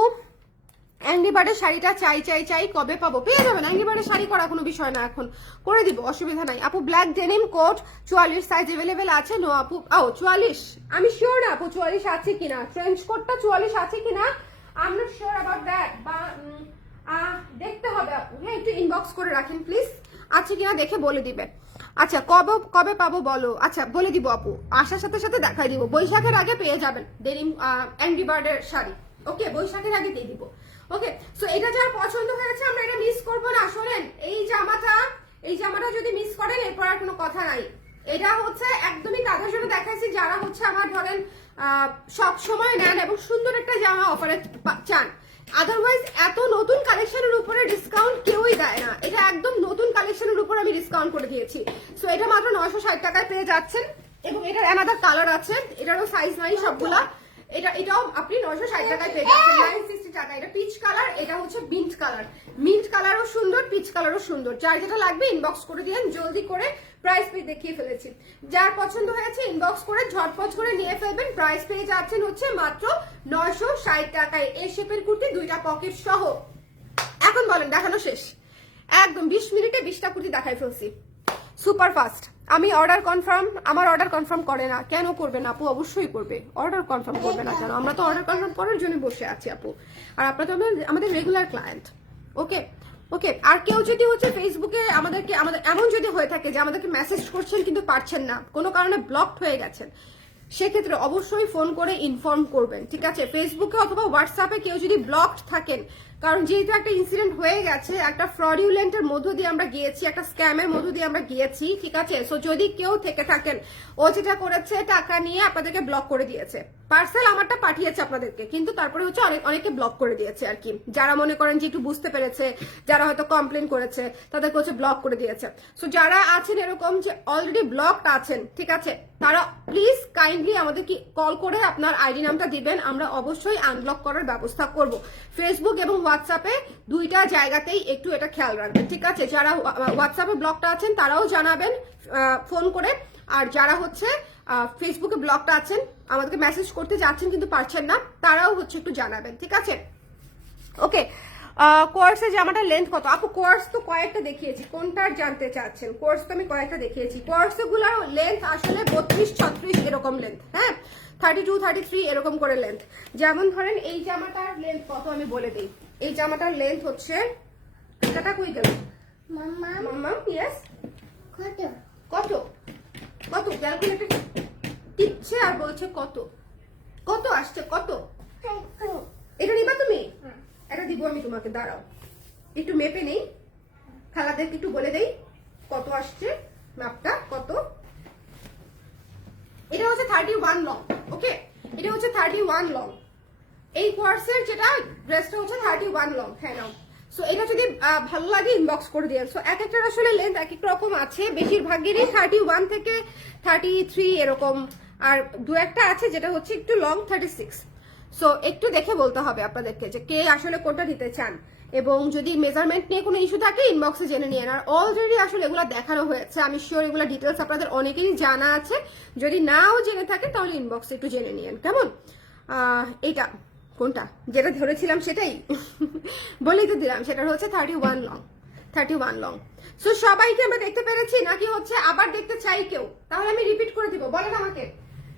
অ্যাংরি বার্ডের শাড়িটা চাই কবে পাবো? পেয়ে যাবেন। অ্যাংরি বার্ডের শাড়ি করা কোনো বিষয় না, এখন করে দিব, অসুবিধা নাই আপু। Black denim coat 44 size available আছে? নো আপু। ও 44, আমি শিওর না আপু 44 আছে কিনা, ট্রেঞ্চ কোটটা 44 আছে কিনা, I am not sure about that, বা দেখতে হবে আপু। হ্যাঁ, একটু ইনবক্স করে রাখেন প্লিজ, আছে কিনা দেখে বলে দিবে। আচ্ছা, কবে পাবো বলো? আচ্ছা বলে দিব আপু, আসার সাথে সাথে দেখাই দিব। বৈশাখের আগে পেয়ে যাবেন ডেনিম অ্যাংরি বার্ডের শাড়ি। ওকে, বৈশাখের আগে দিয়ে দিব। ওকে, সো এটা যার পছন্দ হয়েছে আমরা এটা মিস করবো না। শোনেন, এই জামাটা এই জামাটা যদি মিস করেন এরপর আর কোনো কথা নাই। এটা হচ্ছে একদমই তাদের জন্য দেখাইছি যারা হচ্ছে আমার ধরেন সব সময় নেন এবং সুন্দর একটা জামা অফারে চান। আদারওয়াইজ এত নতুন কালেকশনের উপরে ডিসকাউন্ট কেউই দেয় না। এটা একদম নতুন কালেকশনের উপর আমি ডিসকাউন্ট করে দিয়েছি। সো এটা মাত্র 960 টাকায় পেয়ে যাচ্ছেন এবং এটার অ্যানাদার কালার আছে, এটারও সাইজ নাই সবগুলা। এটাও আপনি 960 টাকায় পেয়ে যাচ্ছেন, 960 টাকা। এটা পিচ কালার, এটা হচ্ছে মিন্ট কালার। মিন্ট কালারও সুন্দর, পিচ কালারও সুন্দর। যার যেটা লাগবে ইনবক্স করে দিন জলদি করে। প্রাইস পেয়ে দেখিয়ে ফেলেছি, যার পছন্দ হয়েছে ইনবক্স করে ঝটপট করে নিয়ে ফেলবেন। প্রাইস পেয়ে যাচ্ছেন হচ্ছে মাত্র 960 টাকায়। এই শেপের কুর্তি, 2টা পকেট সহ। এখন বলেন দেখানো শেষ, একদম 20 মিনিটে 20টা কুর্তি দেখাই ফেলছি, সুপার ফাস্ট। আমি অর্ডার কনফার্ম, আমার অর্ডার কনফার্ম করে না কেন? করবে না আপু, অবশ্যই করবে। অর্ডার কনফার্ম করবে না কেন? আমরা তো অর্ডার কনফার্ম করার জন্য বসে আছি আপু, আর আপনারা তো আমাদের রেগুলার ক্লায়েন্ট। ওকে ওকে। আর কেউ যদি হচ্ছে ফেসবুকে আমাদের এমন যদি হয়ে থাকে যে আমাদেরকে মেসেজ করছেন কিন্তু পারছেন না, কোনো কারণে ব্লকড হয়ে গেছেন, সেক্ষেত্রে অবশ্যই ফোন করে ইনফর্ম করবেন, ঠিক আছে? ফেসবুকে অথবা হোয়াটসঅ্যাপে কেউ যদি ব্লকড থাকেন, কারণ যেহেতু একটা ইনসিডেন্ট হয়ে গেছে, একটা ফ্রডুলেন্টের মধ্য দিয়ে আমরা গিয়েছি, একটা স্ক্যামের মধ্য দিয়ে আমরা গিয়েছি, ঠিক আছে? সো যদি কেউ থেকে থাকেন, ও যেটা করেছে টাকা নিয়ে আপনাদেরকে ব্লক করে দিয়েছে, পার্সেল আমারটা পাঠিয়েছে আপনাদেরকে, কিন্তু তারপরে হচ্ছে অনেকে ব্লক করে দিয়েছে আর কি। যারা মনে করেন যে একটু বুঝতে পেরেছে, যারা হয়তো কমপ্লেন করেছে, তাদেরকে হচ্ছে ব্লক করে দিয়েছে। সো যারা আছেন এরকম যে অলরেডি ব্লকড আছেন, ঠিক আছে, তারা প্লিজ কাইন্ডলি আমাদেরকে কল করে আপনার আইডি নামটা দিবেন, আমরা অবশ্যই আনব্লক করার ব্যবস্থা করব। ফেসবুক এবং হোয়াটসঅ্যাপে 2টা জায়গাতেই একটু এটা খেয়াল রাখবেন, ঠিক আছে? যারা হোয়াটসঅ্যাপে ব্লকটা আছেন তারাও জানাবেন ফোন করে, আর যারা হচ্ছে ফেসবুকে ব্লকটা আছেন, আমাদেরকে মেসেজ করতে যাচ্ছেন কিন্তু পারছেন না, তারাও হচ্ছে একটু জানাবেন, ঠিক আছে? ওকে। কোর্সের জামাটা লেন্থ কত? আপু কোর্স তো কয়েকটা দেখিয়েছি, কোনটার জানতে চাচ্ছেন? কোর্স তো আমি কয়েকটা দেখিয়েছি। কোর্সগুলোর লেন্থ আসলে 32-36 এরকম লেন্থ, হ্যাঁ, 32-33 এরকম করে লেন্থ। যেমন ধরেন এই জামাটার লেন্থ কত আমি বলে দিই। এই জামাটার লেন্থ হচ্ছে, টাকাটা কই গেল মাম্মা? ইয়েস, কত কত কত? ক্যালকুলেটর টিপছে আর বলছে কত কত আসছে, কত? এটা নিবা তুমি? এটা দিব আমি তোমাকে, দাঁড়াও একটু মেপে নেই, খালাদেরকে একটু বলে দেই কত আসছে, মাপটা কত। এটা হচ্ছে 31 লং, ওকে, এটা হচ্ছে 31 লং। এই কোয়ার্সের যেটা ড্রেসটা হচ্ছে 31 লং, হ্যাঁ নাও। সো এটা যদি ভালো লাগে ইনবক্স করে দিন। সো এক একটার আসলে লেন্থ এক এক রকম আছে, বেশিরভাগেরই 31 থেকে 33 এরকম, আর 2-একটা আছে যেটা হচ্ছে একটু লং 36। সো একটু দেখে বলতে হবে আপনাদেরকে যে কে আসলে কোনটা নিতে চান, এবং যদি মেজারমেন্ট নিয়ে কোনো ইস্যু থাকে ইনবক্সে জেনে নিন। আর অলরেডি আসলে এগুলো দেখানো হয়েছে, আমি শিওর এগুলো ডিটেলস আপনাদের অনেকেরই জানা আছে। যদি নাও জেনে থাকে তাহলে ইনবক্সে একটু জেনে নিন, কেমন? এটা কোনটা যেটা ধরেছিলাম সেটাই বলেই তো দিলাম, সেটা হচ্ছে 31 লং, 31 লং। সো সবাইকে আমরা দেখতে পেরেছি নাকি হচ্ছে আবার দেখতে চাই কেউ? তাহলে আমি রিপিট করে দিব, বলেন আমাকে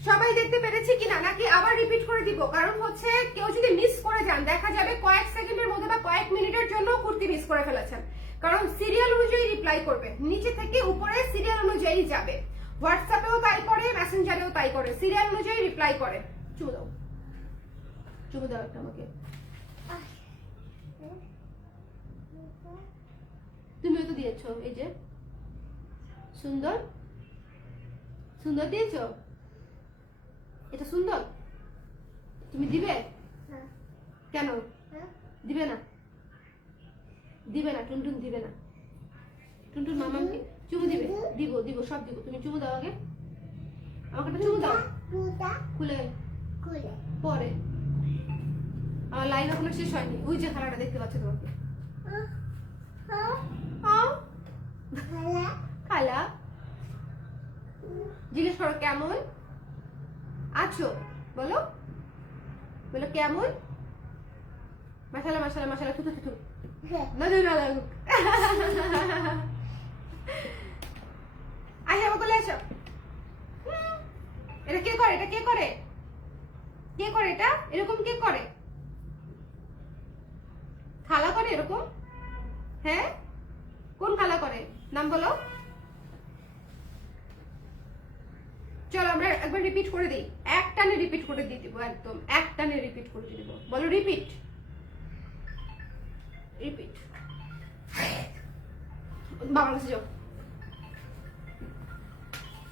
সবাই দেখতে পেরেছি কিনা, নাকি আবার রিপিট করে দিব? কারণ হচ্ছে কেউ যদি মিস করে যান, দেখা যাবে কয়েক সেকেন্ডের মধ্যে বা কয়েক মিনিটের জন্য কুর্তি মিস করে ফেলেছেন। কারণ সিরিয়াল অনুযায়ী রিপ্লাই করবে, নিচে থেকে উপরে সিরিয়াল অনুযায়ী যাবে। হোয়াটসঅ্যাপেও তাই করে, মেসেঞ্জারেও তাই করে, সিরিয়াল অনুযায়ী রিপ্লাই করে। চুমু দাও, চুমু দাও একটা আমাকে। তুমিও তো দিয়েছো, এই যে সুন্দর সুন্দর দিয়েছো, এটা সুন্দর, তুমি দিবে? কেন দিবে না? দিবে না টুনটুন, দিবে না টুনটুন। মামাকে চুমু দিবে? দিব দিব, সব দিব। তুমি চুমু দাও আগে, আমাকে একটা চুমু দাও। খুলে খুলে পরে, আমার লাইভ এখনো শেষ হয়নি। ওই যে খালাটা দেখতে পাচ্ছ তোমাকে, খালা জিজ্ঞেস করো কেমন আছো, বলো বলো কেমন। মাশাআল্লাহ মাশাআল্লাহ মাশাআল্লাহ, থুতু থুতু না না না। আইসা বলে এসো। এটা কে করে? এটা কে করে? কে করে এটা? এরকম কে করে? খালা করে এরকম? হ্যাঁ, কোন খালা করে? নাম বলো। চলো আমরা একবার রিপিট করে দিই, এক টানে রিপিট করে দিয়ে দিব, একদম এক টানে রিপিট করে দিয়ে দিব। বলো রিপিট, রিপিট। বাবার কাছে যাও।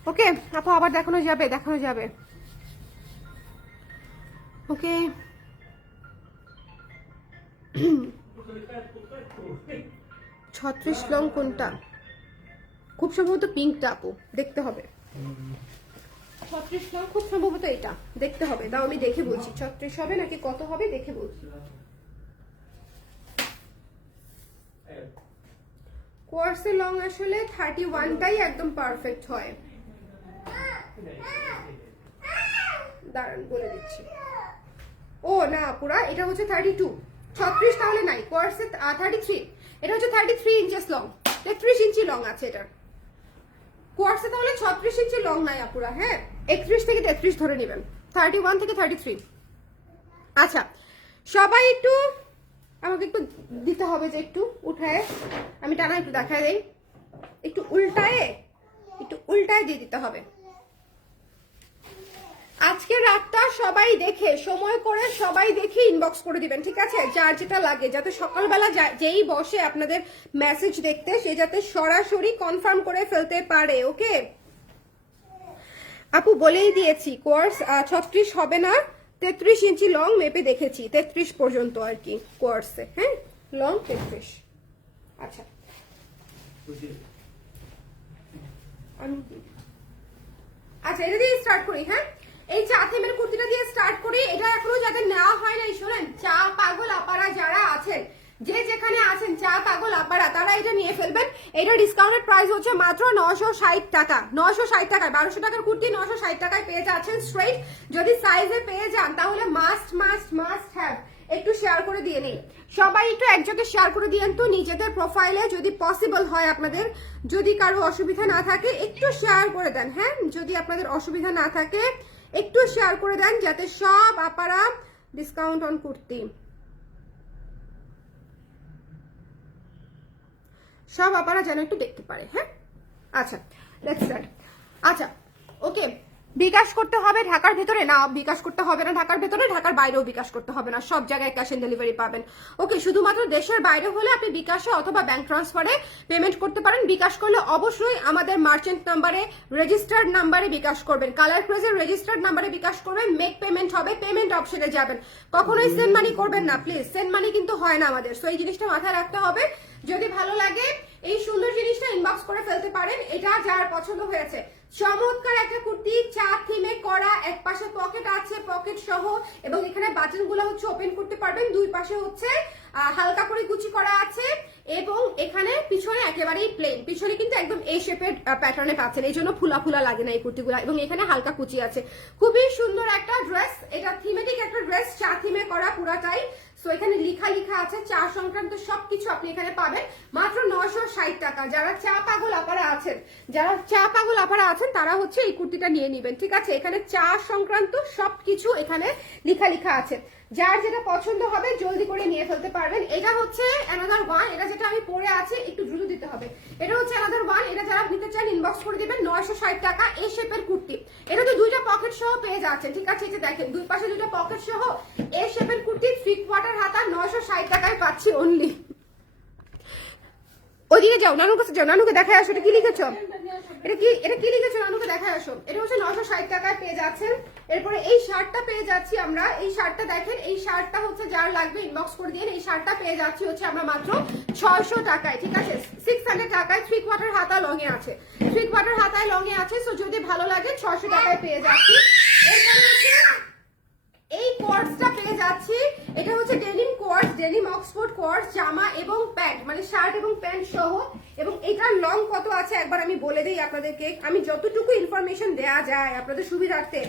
ওকে আপু আবার দেখানো যাবে ওকে। 36 লং কোনটা? খুব সম্ভবত পিঙ্কটা আপু, দেখতে হবে। 36 লং খুব সম্ভবত এটা, দেখতে হবে। দাও আমি দেখে বলছি 36 হবে নাকি কত হবে, দেখে বলছি। কোয়ার্সে লং আসলে 31টাই একদম পারফেক্ট হয়। দাঁড়ান বলে দিচ্ছি। ও না পুরা, এটা হচ্ছে 32। 36 তাহলে নাই, কোয়ার্সে 33, এটা হচ্ছে 33 ইঞ্চেস লং, 33 ইঞ্চি লং আছে এটার। কোয়ার্সে তাহলে 36 ইঞ্চি লং নাই আপুরা, হ্যাঁ 31 থেকে 33 ধরে নেবেন, 31 থেকে 33। আচ্ছা সবাই একটু আমাকে একটু দিতে হবে যে একটু উঠায়, আমি টানা একটু দেখায় দেই, একটু উল্টায় দিয়ে দিতে হবে। আজকে রাতটা সবাই দেখে সময় করে সবাই দেখে ইনবক্স করে দিবেন, ঠিক আছে? যার যেটা লাগে, যাতে সকালবেলা যেই বসে আপনাদের মেসেজ দেখতে, সে যাতে সরাসরি কনফার্ম করে ফেলতে পারে। ওকে আপু বলেই দিয়েছি, কোয়ার্স 36 হবে না, 33 ইঞ্চি লং মেপে দেখেছি, 33 পর্যন্ত আর কি কোয়ার্সে, হ্যাঁ লং 33। আচ্ছা আচ্ছা এটা দিয়ে স্টার্ট করি, হ্যাঁ এই চা থিমের কুর্তিটা দিয়ে স্টার্ট করি। এটা এখনো যাদের নেওয়া হয় নাই, শোনেন চা পাগল আপারা যারা আছেন, যে যেখানে আছেন চা পাগল আপারা, তারা এটা নিয়ে ফেলবেন। এটা ডিসকাউন্টেড প্রাইস হচ্ছে মাত্র 960 টাকা, 960 টাকায়। 1200 টাকার কুর্তি 960 টাকায় পেয়ে যাচ্ছেন স্ট্রেট। যদি সাইজে পেয়ে যান তাহলে মাস্ট হ্যাভ একটু শেয়ার করে দিয়ে নেই সবাই, একটু একযোগে শেয়ার করে দিয়েন তো নিজেদের প্রোফাইলে, যদি পসিবল হয় আপনাদের। যদি কারো অসুবিধা না থাকে একটু শেয়ার করে দেন, হ্যাঁ যদি আপনাদের অসুবিধা না থাকে একটু শেয়ার করে দেন, যাতে সব আপারা ডিসকাউন্ট অন কুর্তি, সব আপারা যেন একটু দেখতে পারে, হ্যাঁ আচ্ছা লেটস স্টার্ট। আচ্ছা ওকে, বিকাশ করতে হবে ঢাকার ভেতরে? না বিকাশ করতে হবে না ঢাকার ভেতরে, ঢাকার বাইরেও বিকাশ করতে হবে না, সব জায়গায় ক্যাশ অন ডেলিভারি পাবেন। ওকে শুধুমাত্র দেশের বাইরে হলে আপনি বিকাশে অথবা ব্যাংক ট্রান্সফারে পেমেন্ট করতে পারেন। বিকাশ করলে অবশ্যই আমাদের মার্চেন্ট নাম্বারে, রেজিস্টার্ড নাম্বারে বিকাশ করবেন, কালার ক্রেজের রেজিস্টার্ড নাম্বারে বিকাশ করবেন। মেক পেমেন্ট হবে, পেমেন্ট অপশনে যাবেন, কখনোই সেন্ড মানি করবেন না প্লিজ, সেন্ড মানি কিন্তু হয় না আমাদের, সো এই জিনিসটা মাথায় রাখতে হবে। যদি ভালো লাগে এই সুন্দর জিনিসটা ইনবক্স করে ফেলতে পারেন, এটা যার পছন্দ হয়েছে। চমৎকার একটা কুর্তি, চা থিমে করা, এক পাশে পকেট আছে, পকেট সহ, এবং এখানে বাটন গুলো হচ্ছে ওপেন করতে পারবেন, দুই পাশে হচ্ছে হালকা করে কুচি করা আছে, এবং এখানে পিছনে একেবারেই প্লেন, পিছনে কিন্তু একদম এই শেপের প্যাটার্নে পাচ্ছেন, এই জন্য ফুলা ফুলা লাগে না এই কুর্তিগুলো, এবং এখানে হালকা কুচি আছে। খুবই সুন্দর একটা ড্রেস, এটা থিমেটিক একটা ড্রেস, চা থিমে করা পুরাটাই। সো এখানে লেখা আছে চা সংক্রান্ত সবকিছু আপনি এখানে পাবেন মাত্র 960 টাকা। যারা চা পাগল আপারা আছেন তারা হচ্ছে এই কুর্তিটা নিয়ে নেবেন, ঠিক আছে? এখানে চা সংক্রান্ত সবকিছু এখানে লেখা আছে, যার যেটা পছন্দ হবে জলদি করে নিয়ে ফেলতে পারবেন। এটা হচ্ছে অ্যানাদার ওয়ান, এটা যেটা আমি পরে আছি একটু দ্রুত দিতে হবে। এটা হচ্ছে অ্যানাদার ওয়ান, এটা যারা নিতে চান ইনবক্স করে দিবেন। 960 টাকা এই শেপের কুর্তি, এটা তো দুইটা পকেট সহ পেয়ে যাচ্ছেন, ঠিক আছে? এই যে দেখেন দুই পাশে দুইটা পকেট সহ এই শেপের কুর্তি, 3/4 হাতা, 960 টাকায় পাচ্ছি অনলি। ওইদিকে যাও, নানুর কাছে যাও, নানুকে দেখায় আসো। এটা কি লিখেছো? এটা কি লিখেছো? নানুকে দেখায় আসো। এটা হচ্ছে 960 টাকায় পেয়ে যাচ্ছেন। এরপরে এই শার্টটা পেয়ে যাচ্ছি আমরা, এই শার্টটা দেখেন, এই শার্টটা হচ্ছে যার লাগবে ইনবক্স করে দিন। এই শার্টটা পেয়ে যাচ্ছি হচ্ছে আমরা মাত্র 600 টাকায়, ঠিক আছে? 600 টাকায় 3/4 হাতা লঙে আছে, 3/4 হাতায় লঙে আছে। সো যদি ভালো লাগে 600 টাকায় পেয়ে যাচ্ছি। এরপরে হচ্ছে এই কোয়ার্সটা পেয়ে যাচ্ছি, এটা হচ্ছে denim quartz, denim Oxford quartz, জামা এবং প্যান্ট, মানে শার্ট এবং প্যান্ট সহ। এবং এটার লং কত আছে একবার আমি বলে দিই আপনাদেরকে, আমি যতটুকু ইনফরমেশন দেয়া যায় আপনাদের সুবিধার্থে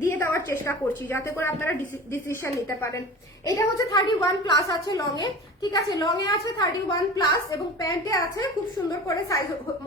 দিয়ে দেওয়ার চেষ্টা করছি, যাতে করে আপনারা ডিসিশন নিতে পারেন। এটা হচ্ছে 31 প্লাস আছে লং এ, ঠিক আছে? লং এ আছে 31 প্লাস, এবং প্যান্টে আছে, খুব সুন্দর করে সাইজ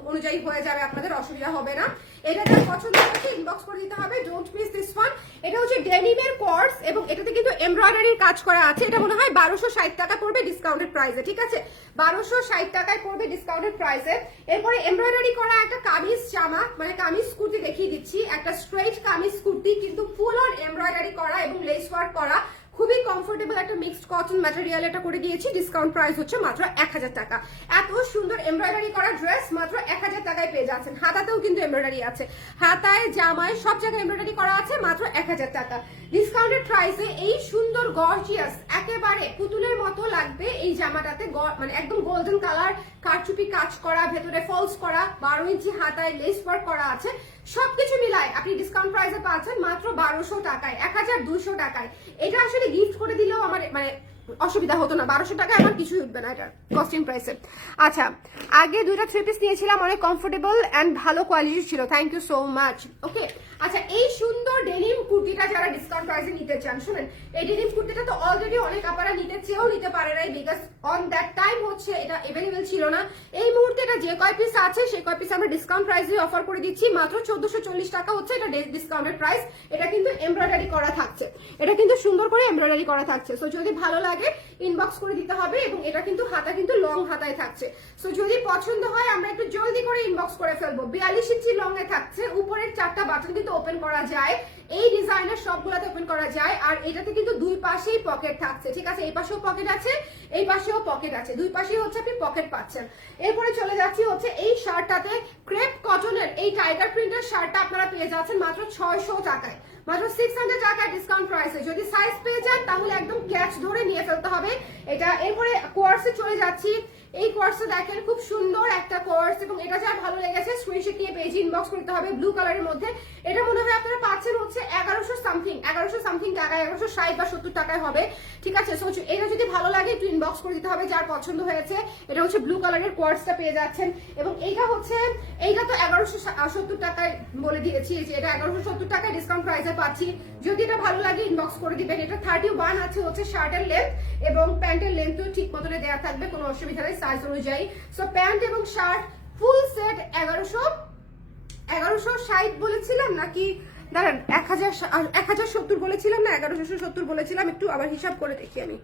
অনুযায়ী হয়ে যাবে, আপনাদের অসুবিধা হবে না। এটা যার পছন্দ হচ্ছে ইনবক্স করে দিতে হবে, ডোন্ট মিস দিস ওয়ান। এটা হচ্ছে ডেনিমের কোয়ার্স, এবং এটাতে কিন্তু এমব্রয়ডারির কাজ করা আছে। এটা মনে হয় 1260 টাকা পড়বে ডিসকাউন্টেড প্রাইসে, ঠিক আছে? 1260 টাকায় পড়বে ডিসকাউন্টেড প্রাইসে। এরপরে এমব্রয়ডারি করা একটা কামিজ জামা, মানে কামিজ কুর্তি দেখিয়ে দিচ্ছি, একটা স্ট্রেট কামিজ কুর্তি, কিন্তু ফুল অন এমব্রয়ডারি করা এবং লেস ওয়ার্ক করা, খুবই কমফোর্টেবল একটা মিক্সড কটন ম্যাটেরিয়াল এটা করে দিয়েছি। ডিসকাউন্ট প্রাইস হচ্ছে মাত্র 1000 টাকা। এত সুন্দর এমব্রয়ডারি করা ড্রেস মাত্র 1000 টাকায় পেয়ে যাচ্ছেন। হাতাতেও কিন্তু এমব্রয়ডারি আছে, হাতায় জামায় সব জায়গায় এমব্রয়ডারি করা আছে মাত্র 1000 টাকা। ডিসকাউন্টেড প্রাইসে এই সুন্দর গর্জিয়াস একেবারে পুতুলের মতো লাগবে এই জামাটাতে, মানে একদম গোল্ডেন কালার, কারচুপি কাজ করা, ভেতরে ফলস করা, 12 ইঞ্চি হাতায় লেস ওয়ার্ক করা আছে। সবকিছু মিলায় আপনি ডিসকাউন্ট প্রাইসে পাচ্ছেন মাত্র 1200 টাকায়, 1200 টাকায়। এটা আসলে গিফট করে দিলেও আমার মানে অসুবিধা হতো না, 1200 টাকায় আমার কিছুই উঠবে না এটা কস্টিং প্রাইসে। আচ্ছা, আগে দুইটা 3 পিস নিয়েছিলাম, অনেক কমফোর্টেবল এন্ড ভালো কোয়ালিটি ছিল, থ্যাংক ইউ সো মাচ। ওকে, আচ্ছা এই সুন্দর ডেনিম কুর্তিটা যারা ডিসকাউন্ট প্রাইসে নিতে চান, শুনেন এই ডেনিম কুর্তিটা তো অলরেডি অনেক আপনারা নিতে চেয়েও নিতে পারে নাই, বিকজ অন দ্যাট টাইম হচ্ছে এটা অ্যাভেলেবেল ছিল না। এই মুহূর্তে এটা যে কয় পিস আছে সেই কয় পিস আমরা ডিসকাউন্ট প্রাইসে অফার করে দিচ্ছি মাত্র 1440 টাকা হচ্ছে এটা ডিসকাউন্টেড প্রাইস। এটা কিন্তু এমব্রয়ডারি করা থাকছে, এটা কিন্তু সুন্দর করে এমব্রয়ডারি করা থাকছে। সো যদি ভালো লাগে ইনবক্স করে দিতে হবে, এবং এটা কিন্তু হাতা কিন্তু লং হাতায় থাকছে। সো যদি পছন্দ হয় আমরা একটু জলদি করে ইনবক্স করে ফেলবো। 42 ইঞ্চি লং এ থাকছে, উপরের 4টা বাটন কিন্তু ওপেন করা যায়, এই ডিজাইনের সবগুলাতে ওপেন করা যায়। আর এটাতে কিন্তু দুই পাশেই পকেট থাকছে, ঠিক আছে, এই পাশেও পকেট আছে, এই পাশেও পকেট আছে, দুই পাশেই হচ্ছে আপনি পকেট পাচ্ছেন। এরপরে চলে যাচ্ছি হচ্ছে এই শার্টটাতে, ক্রেপ কটনের এই টাইগার প্রিন্টের শার্টটা আপনারা পেয়ে যাচ্ছেন মাত্র 600 টাকায়, মাত্র 600 টাকা ডিসকাউন্ট প্রাইসে। যদি সাইজ পেয়ে যান তাহলে একদম ক্যাচ ধরে নিয়ে ফেলতে হবে এটা। এরপরে কোয়ার্সে চলে যাচ্ছি, এই কোয়ার্সে দেখেন খুব সুন্দর একটা কোয়ার্স, এবং এটা যার ভালো লেগেছে স্ক্রিনশট নিয়ে পেজে ইনবক্স করতে হবে। ব্লু কালারের মধ্যে এটা মনে হয় আপনারা পাচ্ছেন হচ্ছে 1100 সামথিং টাকায়, 1160 বা 70 টাকায় হবে, ঠিক আছে। সো এটা যদি ভালো লাগে একটু ইনবক্স করে দিতে হবে যার পছন্দ হয়েছে। এটা হচ্ছে ব্লু কালারের কোয়ার্সটা পেয়ে যাচ্ছেন, এবং এইটা হচ্ছে এইটা তো 1170 টাকায় বলে দিয়েছি যে এটা 1170 টাকায় ডিসকাউন্ট প্রাইসে পাচ্ছি। যদি এটা ভালো লাগে ইনবক্স করে দিবেন। এটা 31 আছে হচ্ছে শার্টের লেন্থ, এবং প্যান্টের লেন্থও ঠিক মতনে দেওয়া থাকবে, কোনো অসুবিধা নেই সাইজ অনুযায়ী। সো প্যান্ট এবং শার্ট ফুল সেট 1160 বলেছিলাম নাকি, দাঁড়ান 1070 বলেছিলাম না 1170 বলেছিলাম, একটু আবার হিসাব করে দেখি আমি।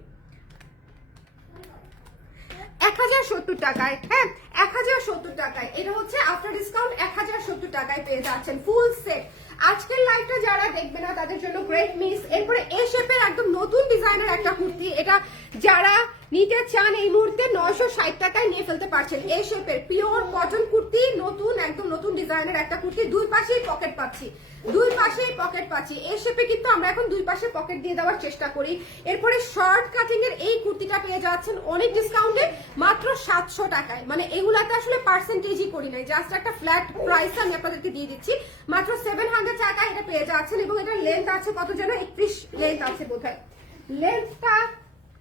1070 টাকায়, হ্যাঁ 1070 টাকায় এটা হচ্ছে আফটার ডিসকাউন্ট 1070 টাকায় পেয়ে যাচ্ছেন ফুল সেট। আজকের লাইভটা যারা দেখবে না তাদের জন্য গ্রেট মিস। এরপরে এ শেপের একদম নতুন ডিজাইনের একটা কুর্তি, এটা যারা নিতে চান এই মুহূর্তে 960 টাকায় নিয়ে ফেলতে পারছেন। এ শেপের পিওর কটন কুর্তি, নতুন একদম নতুন ডিজাইনের একটা কুর্তি, দুই পাশেই পকেট পাচ্ছি, দুই পাশেই পকেট পাচ্ছি। এই শেপে কিন্তু আমরা এখন দুই পাশে পকেট দিয়ে দেওয়ার চেষ্টা করি। এরপরে শর্ট কাটিং এর এই কুর্তিটা পেয়ে যাচ্ছেন অনেক ডিসকাউন্টে মাত্র 700 টাকায়। মানে এগুলাতে আসলে পার্সেন্টেজই করি নাই, জাস্ট একটা ফ্ল্যাট প্রাইস আমি আপনাদেরকে দিয়ে দিচ্ছি মাত্র 700 টাকায় এটা পেয়ে যাচ্ছেন। এবং এটার লেন্থ আছে কত যেন 31 লেন্থ আছে বোধহয়, লেন্থটা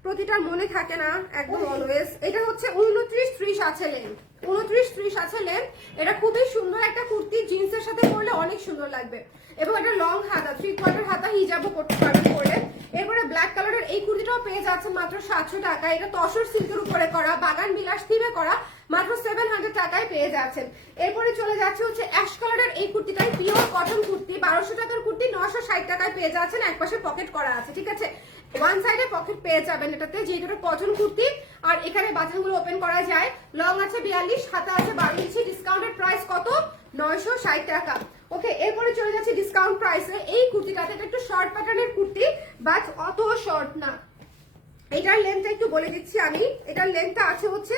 প্রতিটার মনে থাকে না একদম অলওয়েজ। এটা হচ্ছে 29-30 আছে লেন্থ, 29-30 আছে লেন্থ। এটা খুবই সুন্দর একটা কুর্তি, জিন্সের সাথে পরলে অনেক সুন্দর লাগবে, এবং এটা লং হাতা, 3/4 হাতা হিজাবও করতে পারবেন পরে। এরপরে ব্ল্যাক কালারের এই কুর্তিটাও পেয়ে যাচ্ছে মাত্র 700 টাকা। এটা তসর সিল্কের উপরে করা, বাগান বিলাস থিমে করা, মাত্র 700 টাকায় পেয়ে যাচ্ছেন। এরপরে চলে যাচ্ছে হচ্ছে অ্যাশ কালারের এই কুর্তিটাই, পিওর কটন কুর্তি, 1200 টাকার কুর্তি 960 টাকায় পেয়ে যাচ্ছেন। একপাশে পকেট করা আছে, ঠিক আছে, ওয়ান সাইডে পকেট পেয়ে যাবেন এটাতে, যেহেতু এটা কটন কুর্তি। আর এখানে বাটনগুলো ওপেন করা যায়, লং আছে 42, হাতা আছে 12 ইঞ্চি। ডিসকাউন্টেড প্রাইস কত? 960 টাকা। ওকে, এরপরে চলে যাচ্ছে ডিসকাউন্ট প্রাইসে এই কুর্তিটাতে। এটা একটু শর্ট প্যাটার্নের কুর্তি, বাট অত শর্ট না। এটার লেন্থটা একটু বলে দিচ্ছি আমি, এটার লেন্থটা আছে হচ্ছে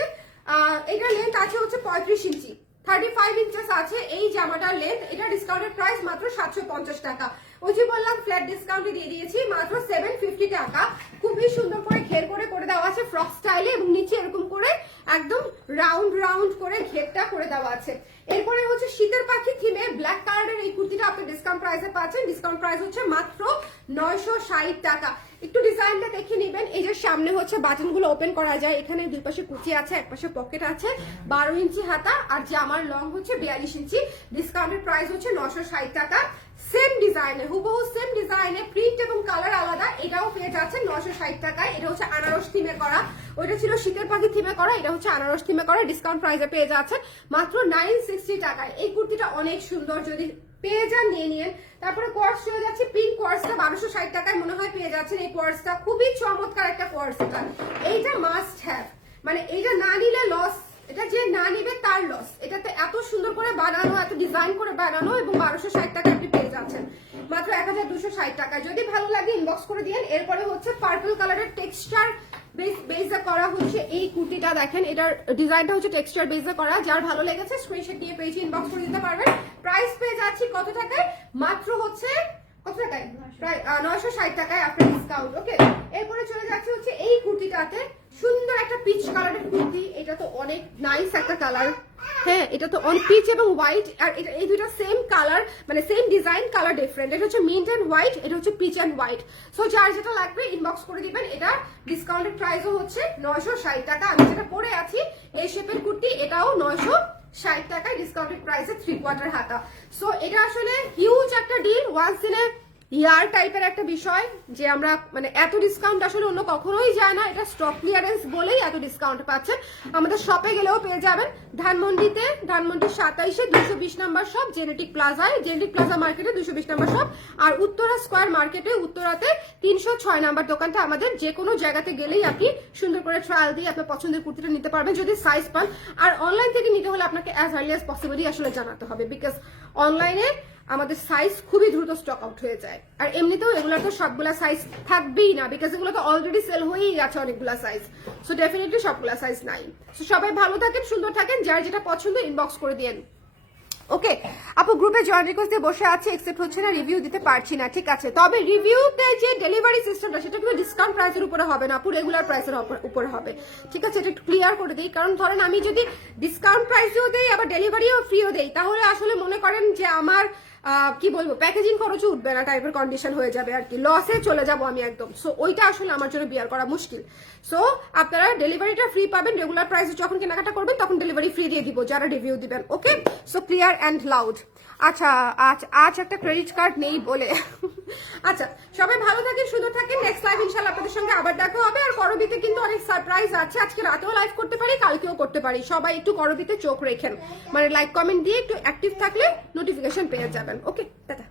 35 ইঞ্চি, 35 ইঞ্চেস আছে এই জামাটার লেন্থ। এটা ডিসকাউন্টেড প্রাইস মাত্র 750 টাকা। ওই যে বললাম ফ্ল্যাট ডিসকাউন্টে দিয়ে দিয়েছি মাত্র 750 টাকা। খুবই সুন্দর করে ঘের করে দেওয়া আছে ফ্রক স্টাইলে, এবং নিচে এরকম করে একদম রাউন্ড করে ঘেরটা করে দেওয়া আছে। এরপরে হচ্ছে শীতের পাখি থিমে ব্ল্যাক কালারের এই কুর্তিটা আপনি ডিসকাউন্ট প্রাইসে পাচ্ছেন। ডিসকাউন্ট প্রাইস হচ্ছে মাত্র 960 টাকা। একটু ডিজাইনটা দেখে নেবেন। এই যে সামনে হচ্ছে বাটনগুলো ওপেন করা যায়, এখানে দুই পাশে কুচি আছে, এক পাশে পকেট আছে, 12 ইঞ্চি হাতা, আর জামার লং হচ্ছে 42 ইঞ্চি। ডিসকাউন্টেড প্রাইস হচ্ছে 960 টাকা। সেম ডিজাইনে, হুবহু সেম ডিজাইনে, প্রিন্ট এবং কালার আলাদা, এটাও পেয়ে যাচ্ছেন 960 টাকায়। এটা হচ্ছে আনারস থিমে করা, ওইটা ছিল শীতের পাখি থিমে করা, এটা হচ্ছে আনারস থিমে করা। ডিসকাউন্ট প্রাইসে পেয়ে যাচ্ছেন মাত্র 960 টাকায়। এই কুর্তিটা অনেক সুন্দর, যদি পেয়ে যান নিয়ে নিন। তারপরে কোয়ার্স চলে যাচ্ছে, পিঙ্ক কোয়ার্সটা 1260 টাকায় মনে হয় পেয়ে যাচ্ছেন। এই কোয়ার্সটা খুবই চমৎকার একটা কোয়ার্স, এইটা মাস্ট হ্যাভ, মানে এইটা না নিলে লস, এটা যে না নিবে তার লস। এটাতে এত সুন্দর করে বানানো, এত ডিজাইন করে বানানো, এবং 1260 টাকা আপনি পেয়ে যাচ্ছেন মাত্র 3260 টাকা। যদি ভালো লাগে ইনবক্স করে দিন। এরপরে হচ্ছে পার্পল কালারের টেক্সচার বেসে করা হচ্ছে এই কুর্তিটা, দেখেন এটার ডিজাইনটা হচ্ছে টেক্সচার বেসে করা। যার ভালো লেগেছে স্ক্রিনশট দিয়ে পেজে ইনবক্স করে দিতে পারবেন। প্রাইস পেয়ে যাচ্ছি কত টাকায়? মাত্র হচ্ছে কত টাকায়? প্রায় 960 টাকায় আফটার ডিসকাউন্ট। ওকে, এরপরে চলে যাচ্ছে হচ্ছে এই কুর্তিটাতে, সুন্দর একটা পিচ কালারের কুর্তি। এটা তো অনেক নাইস একটা কালার। হ্যাঁ, এটা তো অন পিচ এবং হোয়াইট, আর এটা এই দুইটা সেম কালার, মানে সেম ডিজাইন, কালার ডিফারেন্ট। এটা হচ্ছে মিন্ট এন্ড হোয়াইট, এটা হচ্ছে পিচ এন্ড হোয়াইট। সো যার যেটা লাগবে ইনবক্স করে দিবেন। এটা ডিসকাউন্টেড প্রাইসও হচ্ছে 960 টাকা। আমি যেটা পরে আছি এই শেপের কুর্তি, এটাও 960 টাকায় ডিসকাউন্টেড প্রাইসে 3/4 হাতা। সো এটা আসলে হিউজ একটা ডিল, ওয়ান্স ইন এ ইয়ার টাইপের একটা বিষয়, যে আমরা মানে এত ডিসকাউন্ট আসলে অন্য কখনোই যায় না। এটা স্টক ক্লিয়ারেন্স বলেই এত ডিসকাউন্ট পাচ্ছেন। আমাদের শপে গেলেও পেয়ে যাবেন, ধানমন্ডিতে, ধানমন্ডির 27-এ 220 নাম্বার শপ, জেনেটিক প্লাজায়, জেনেটিক প্লাজা মার্কেটে 220 নাম্বার শপ, আর উত্তরা স্কোয়ার মার্কেটে উত্তরাতে 306 নাম্বার দোকানটা আমাদের। যে কোনো জায়গাতে গেলেই আপনি সুন্দর করে ট্রায়াল দিয়ে আপনার পছন্দের কুর্তিটা নিতে পারবেন যদি সাইজ পান। আর অনলাইন থেকে নিতে হলে আপনাকে অ্যাজ আর্লি অ্যাজ পসিবলই আসলে জানাতে হবে, বিকজ অনলাইনে আমাদের সাইজ খুবই দ্রুত স্টক আউট হয়ে যায়। আর এমনিতেও এগুলো তো সবগুলা সাইজ থাকবেই না, বিকজ এগুলো তো অলরেডি সেল হয়েই গেছে অনেকগুলা সাইজ। সো ডেফিনেটলি সবগুলা সাইজ নাই। সো সবাই ভালো থাকেন, সুন্দর থাকেন, যার যেটা পছন্দ ইনবক্স করে দিন। ওকে আপু, গ্রুপে জয়েন রিকোয়েস্ট দিয়ে বসে আছে, একসেপ্ট হচ্ছে না, রিভিউ দিতে পারছি না। ঠিক আছে, তবে রিভিউতে যে ডেলিভারি সিস্টেমটা সেটা কিন্তু ডিসকাউন্ট প্রাইসের উপরে হবে না, পুরো রেগুলার প্রাইসের উপরে হবে। ঠিক আছে, এটা একটু ক্লিয়ার করে দিই, কারণ ধরেন আমি যদি ডিসকাউন্ট প্রাইসেও দেই আবার ডেলিভারিও ফ্রিও দেই, তাহলে আসলে মনে করেন যে আমার কি বলবো, প্যাকেজিং খরচও উঠবে না টাইপের কন্ডিশন হয়ে যাবে আর কি, লসে চলে যাব আমি একদম। সো ওইটা আসলে আমার জন্য বিয়ার করা মুশকিল। সো আপনারা ডেলিভারিটা ফ্রি পাবেন, রেগুলার প্রাইসে যখন কেনাকাটা করবেন তখন ডেলিভারি ফ্রি দিয়ে দিব যারা রিভিউ দিবেন। ওকে, সো ক্লিয়ার অ্যান্ড লাউড। আচ্ছা, আজ একটা ক্রেডিট কার্ড নেই বলে। আচ্ছা, সবাই ভালো থাকেন, সুন্দর থাকেন। নেক্সট লাইভ ইনশাআল্লাহ আপনাদের সঙ্গে আবার দেখা হবে। আর করবিতে কিন্তু অনেক সারপ্রাইজ আছে, আজকে রাতেও লাইভ করতে পারি, কালকেও করতে পারি। সবাই একটু করবিতে চোখ রেখেন, মানে লাইক কমেন্ট দিয়ে একটু অ্যাক্টিভ থাকলে নোটিফিকেশন পেয়ে যাবেন। ওকে, টাটা।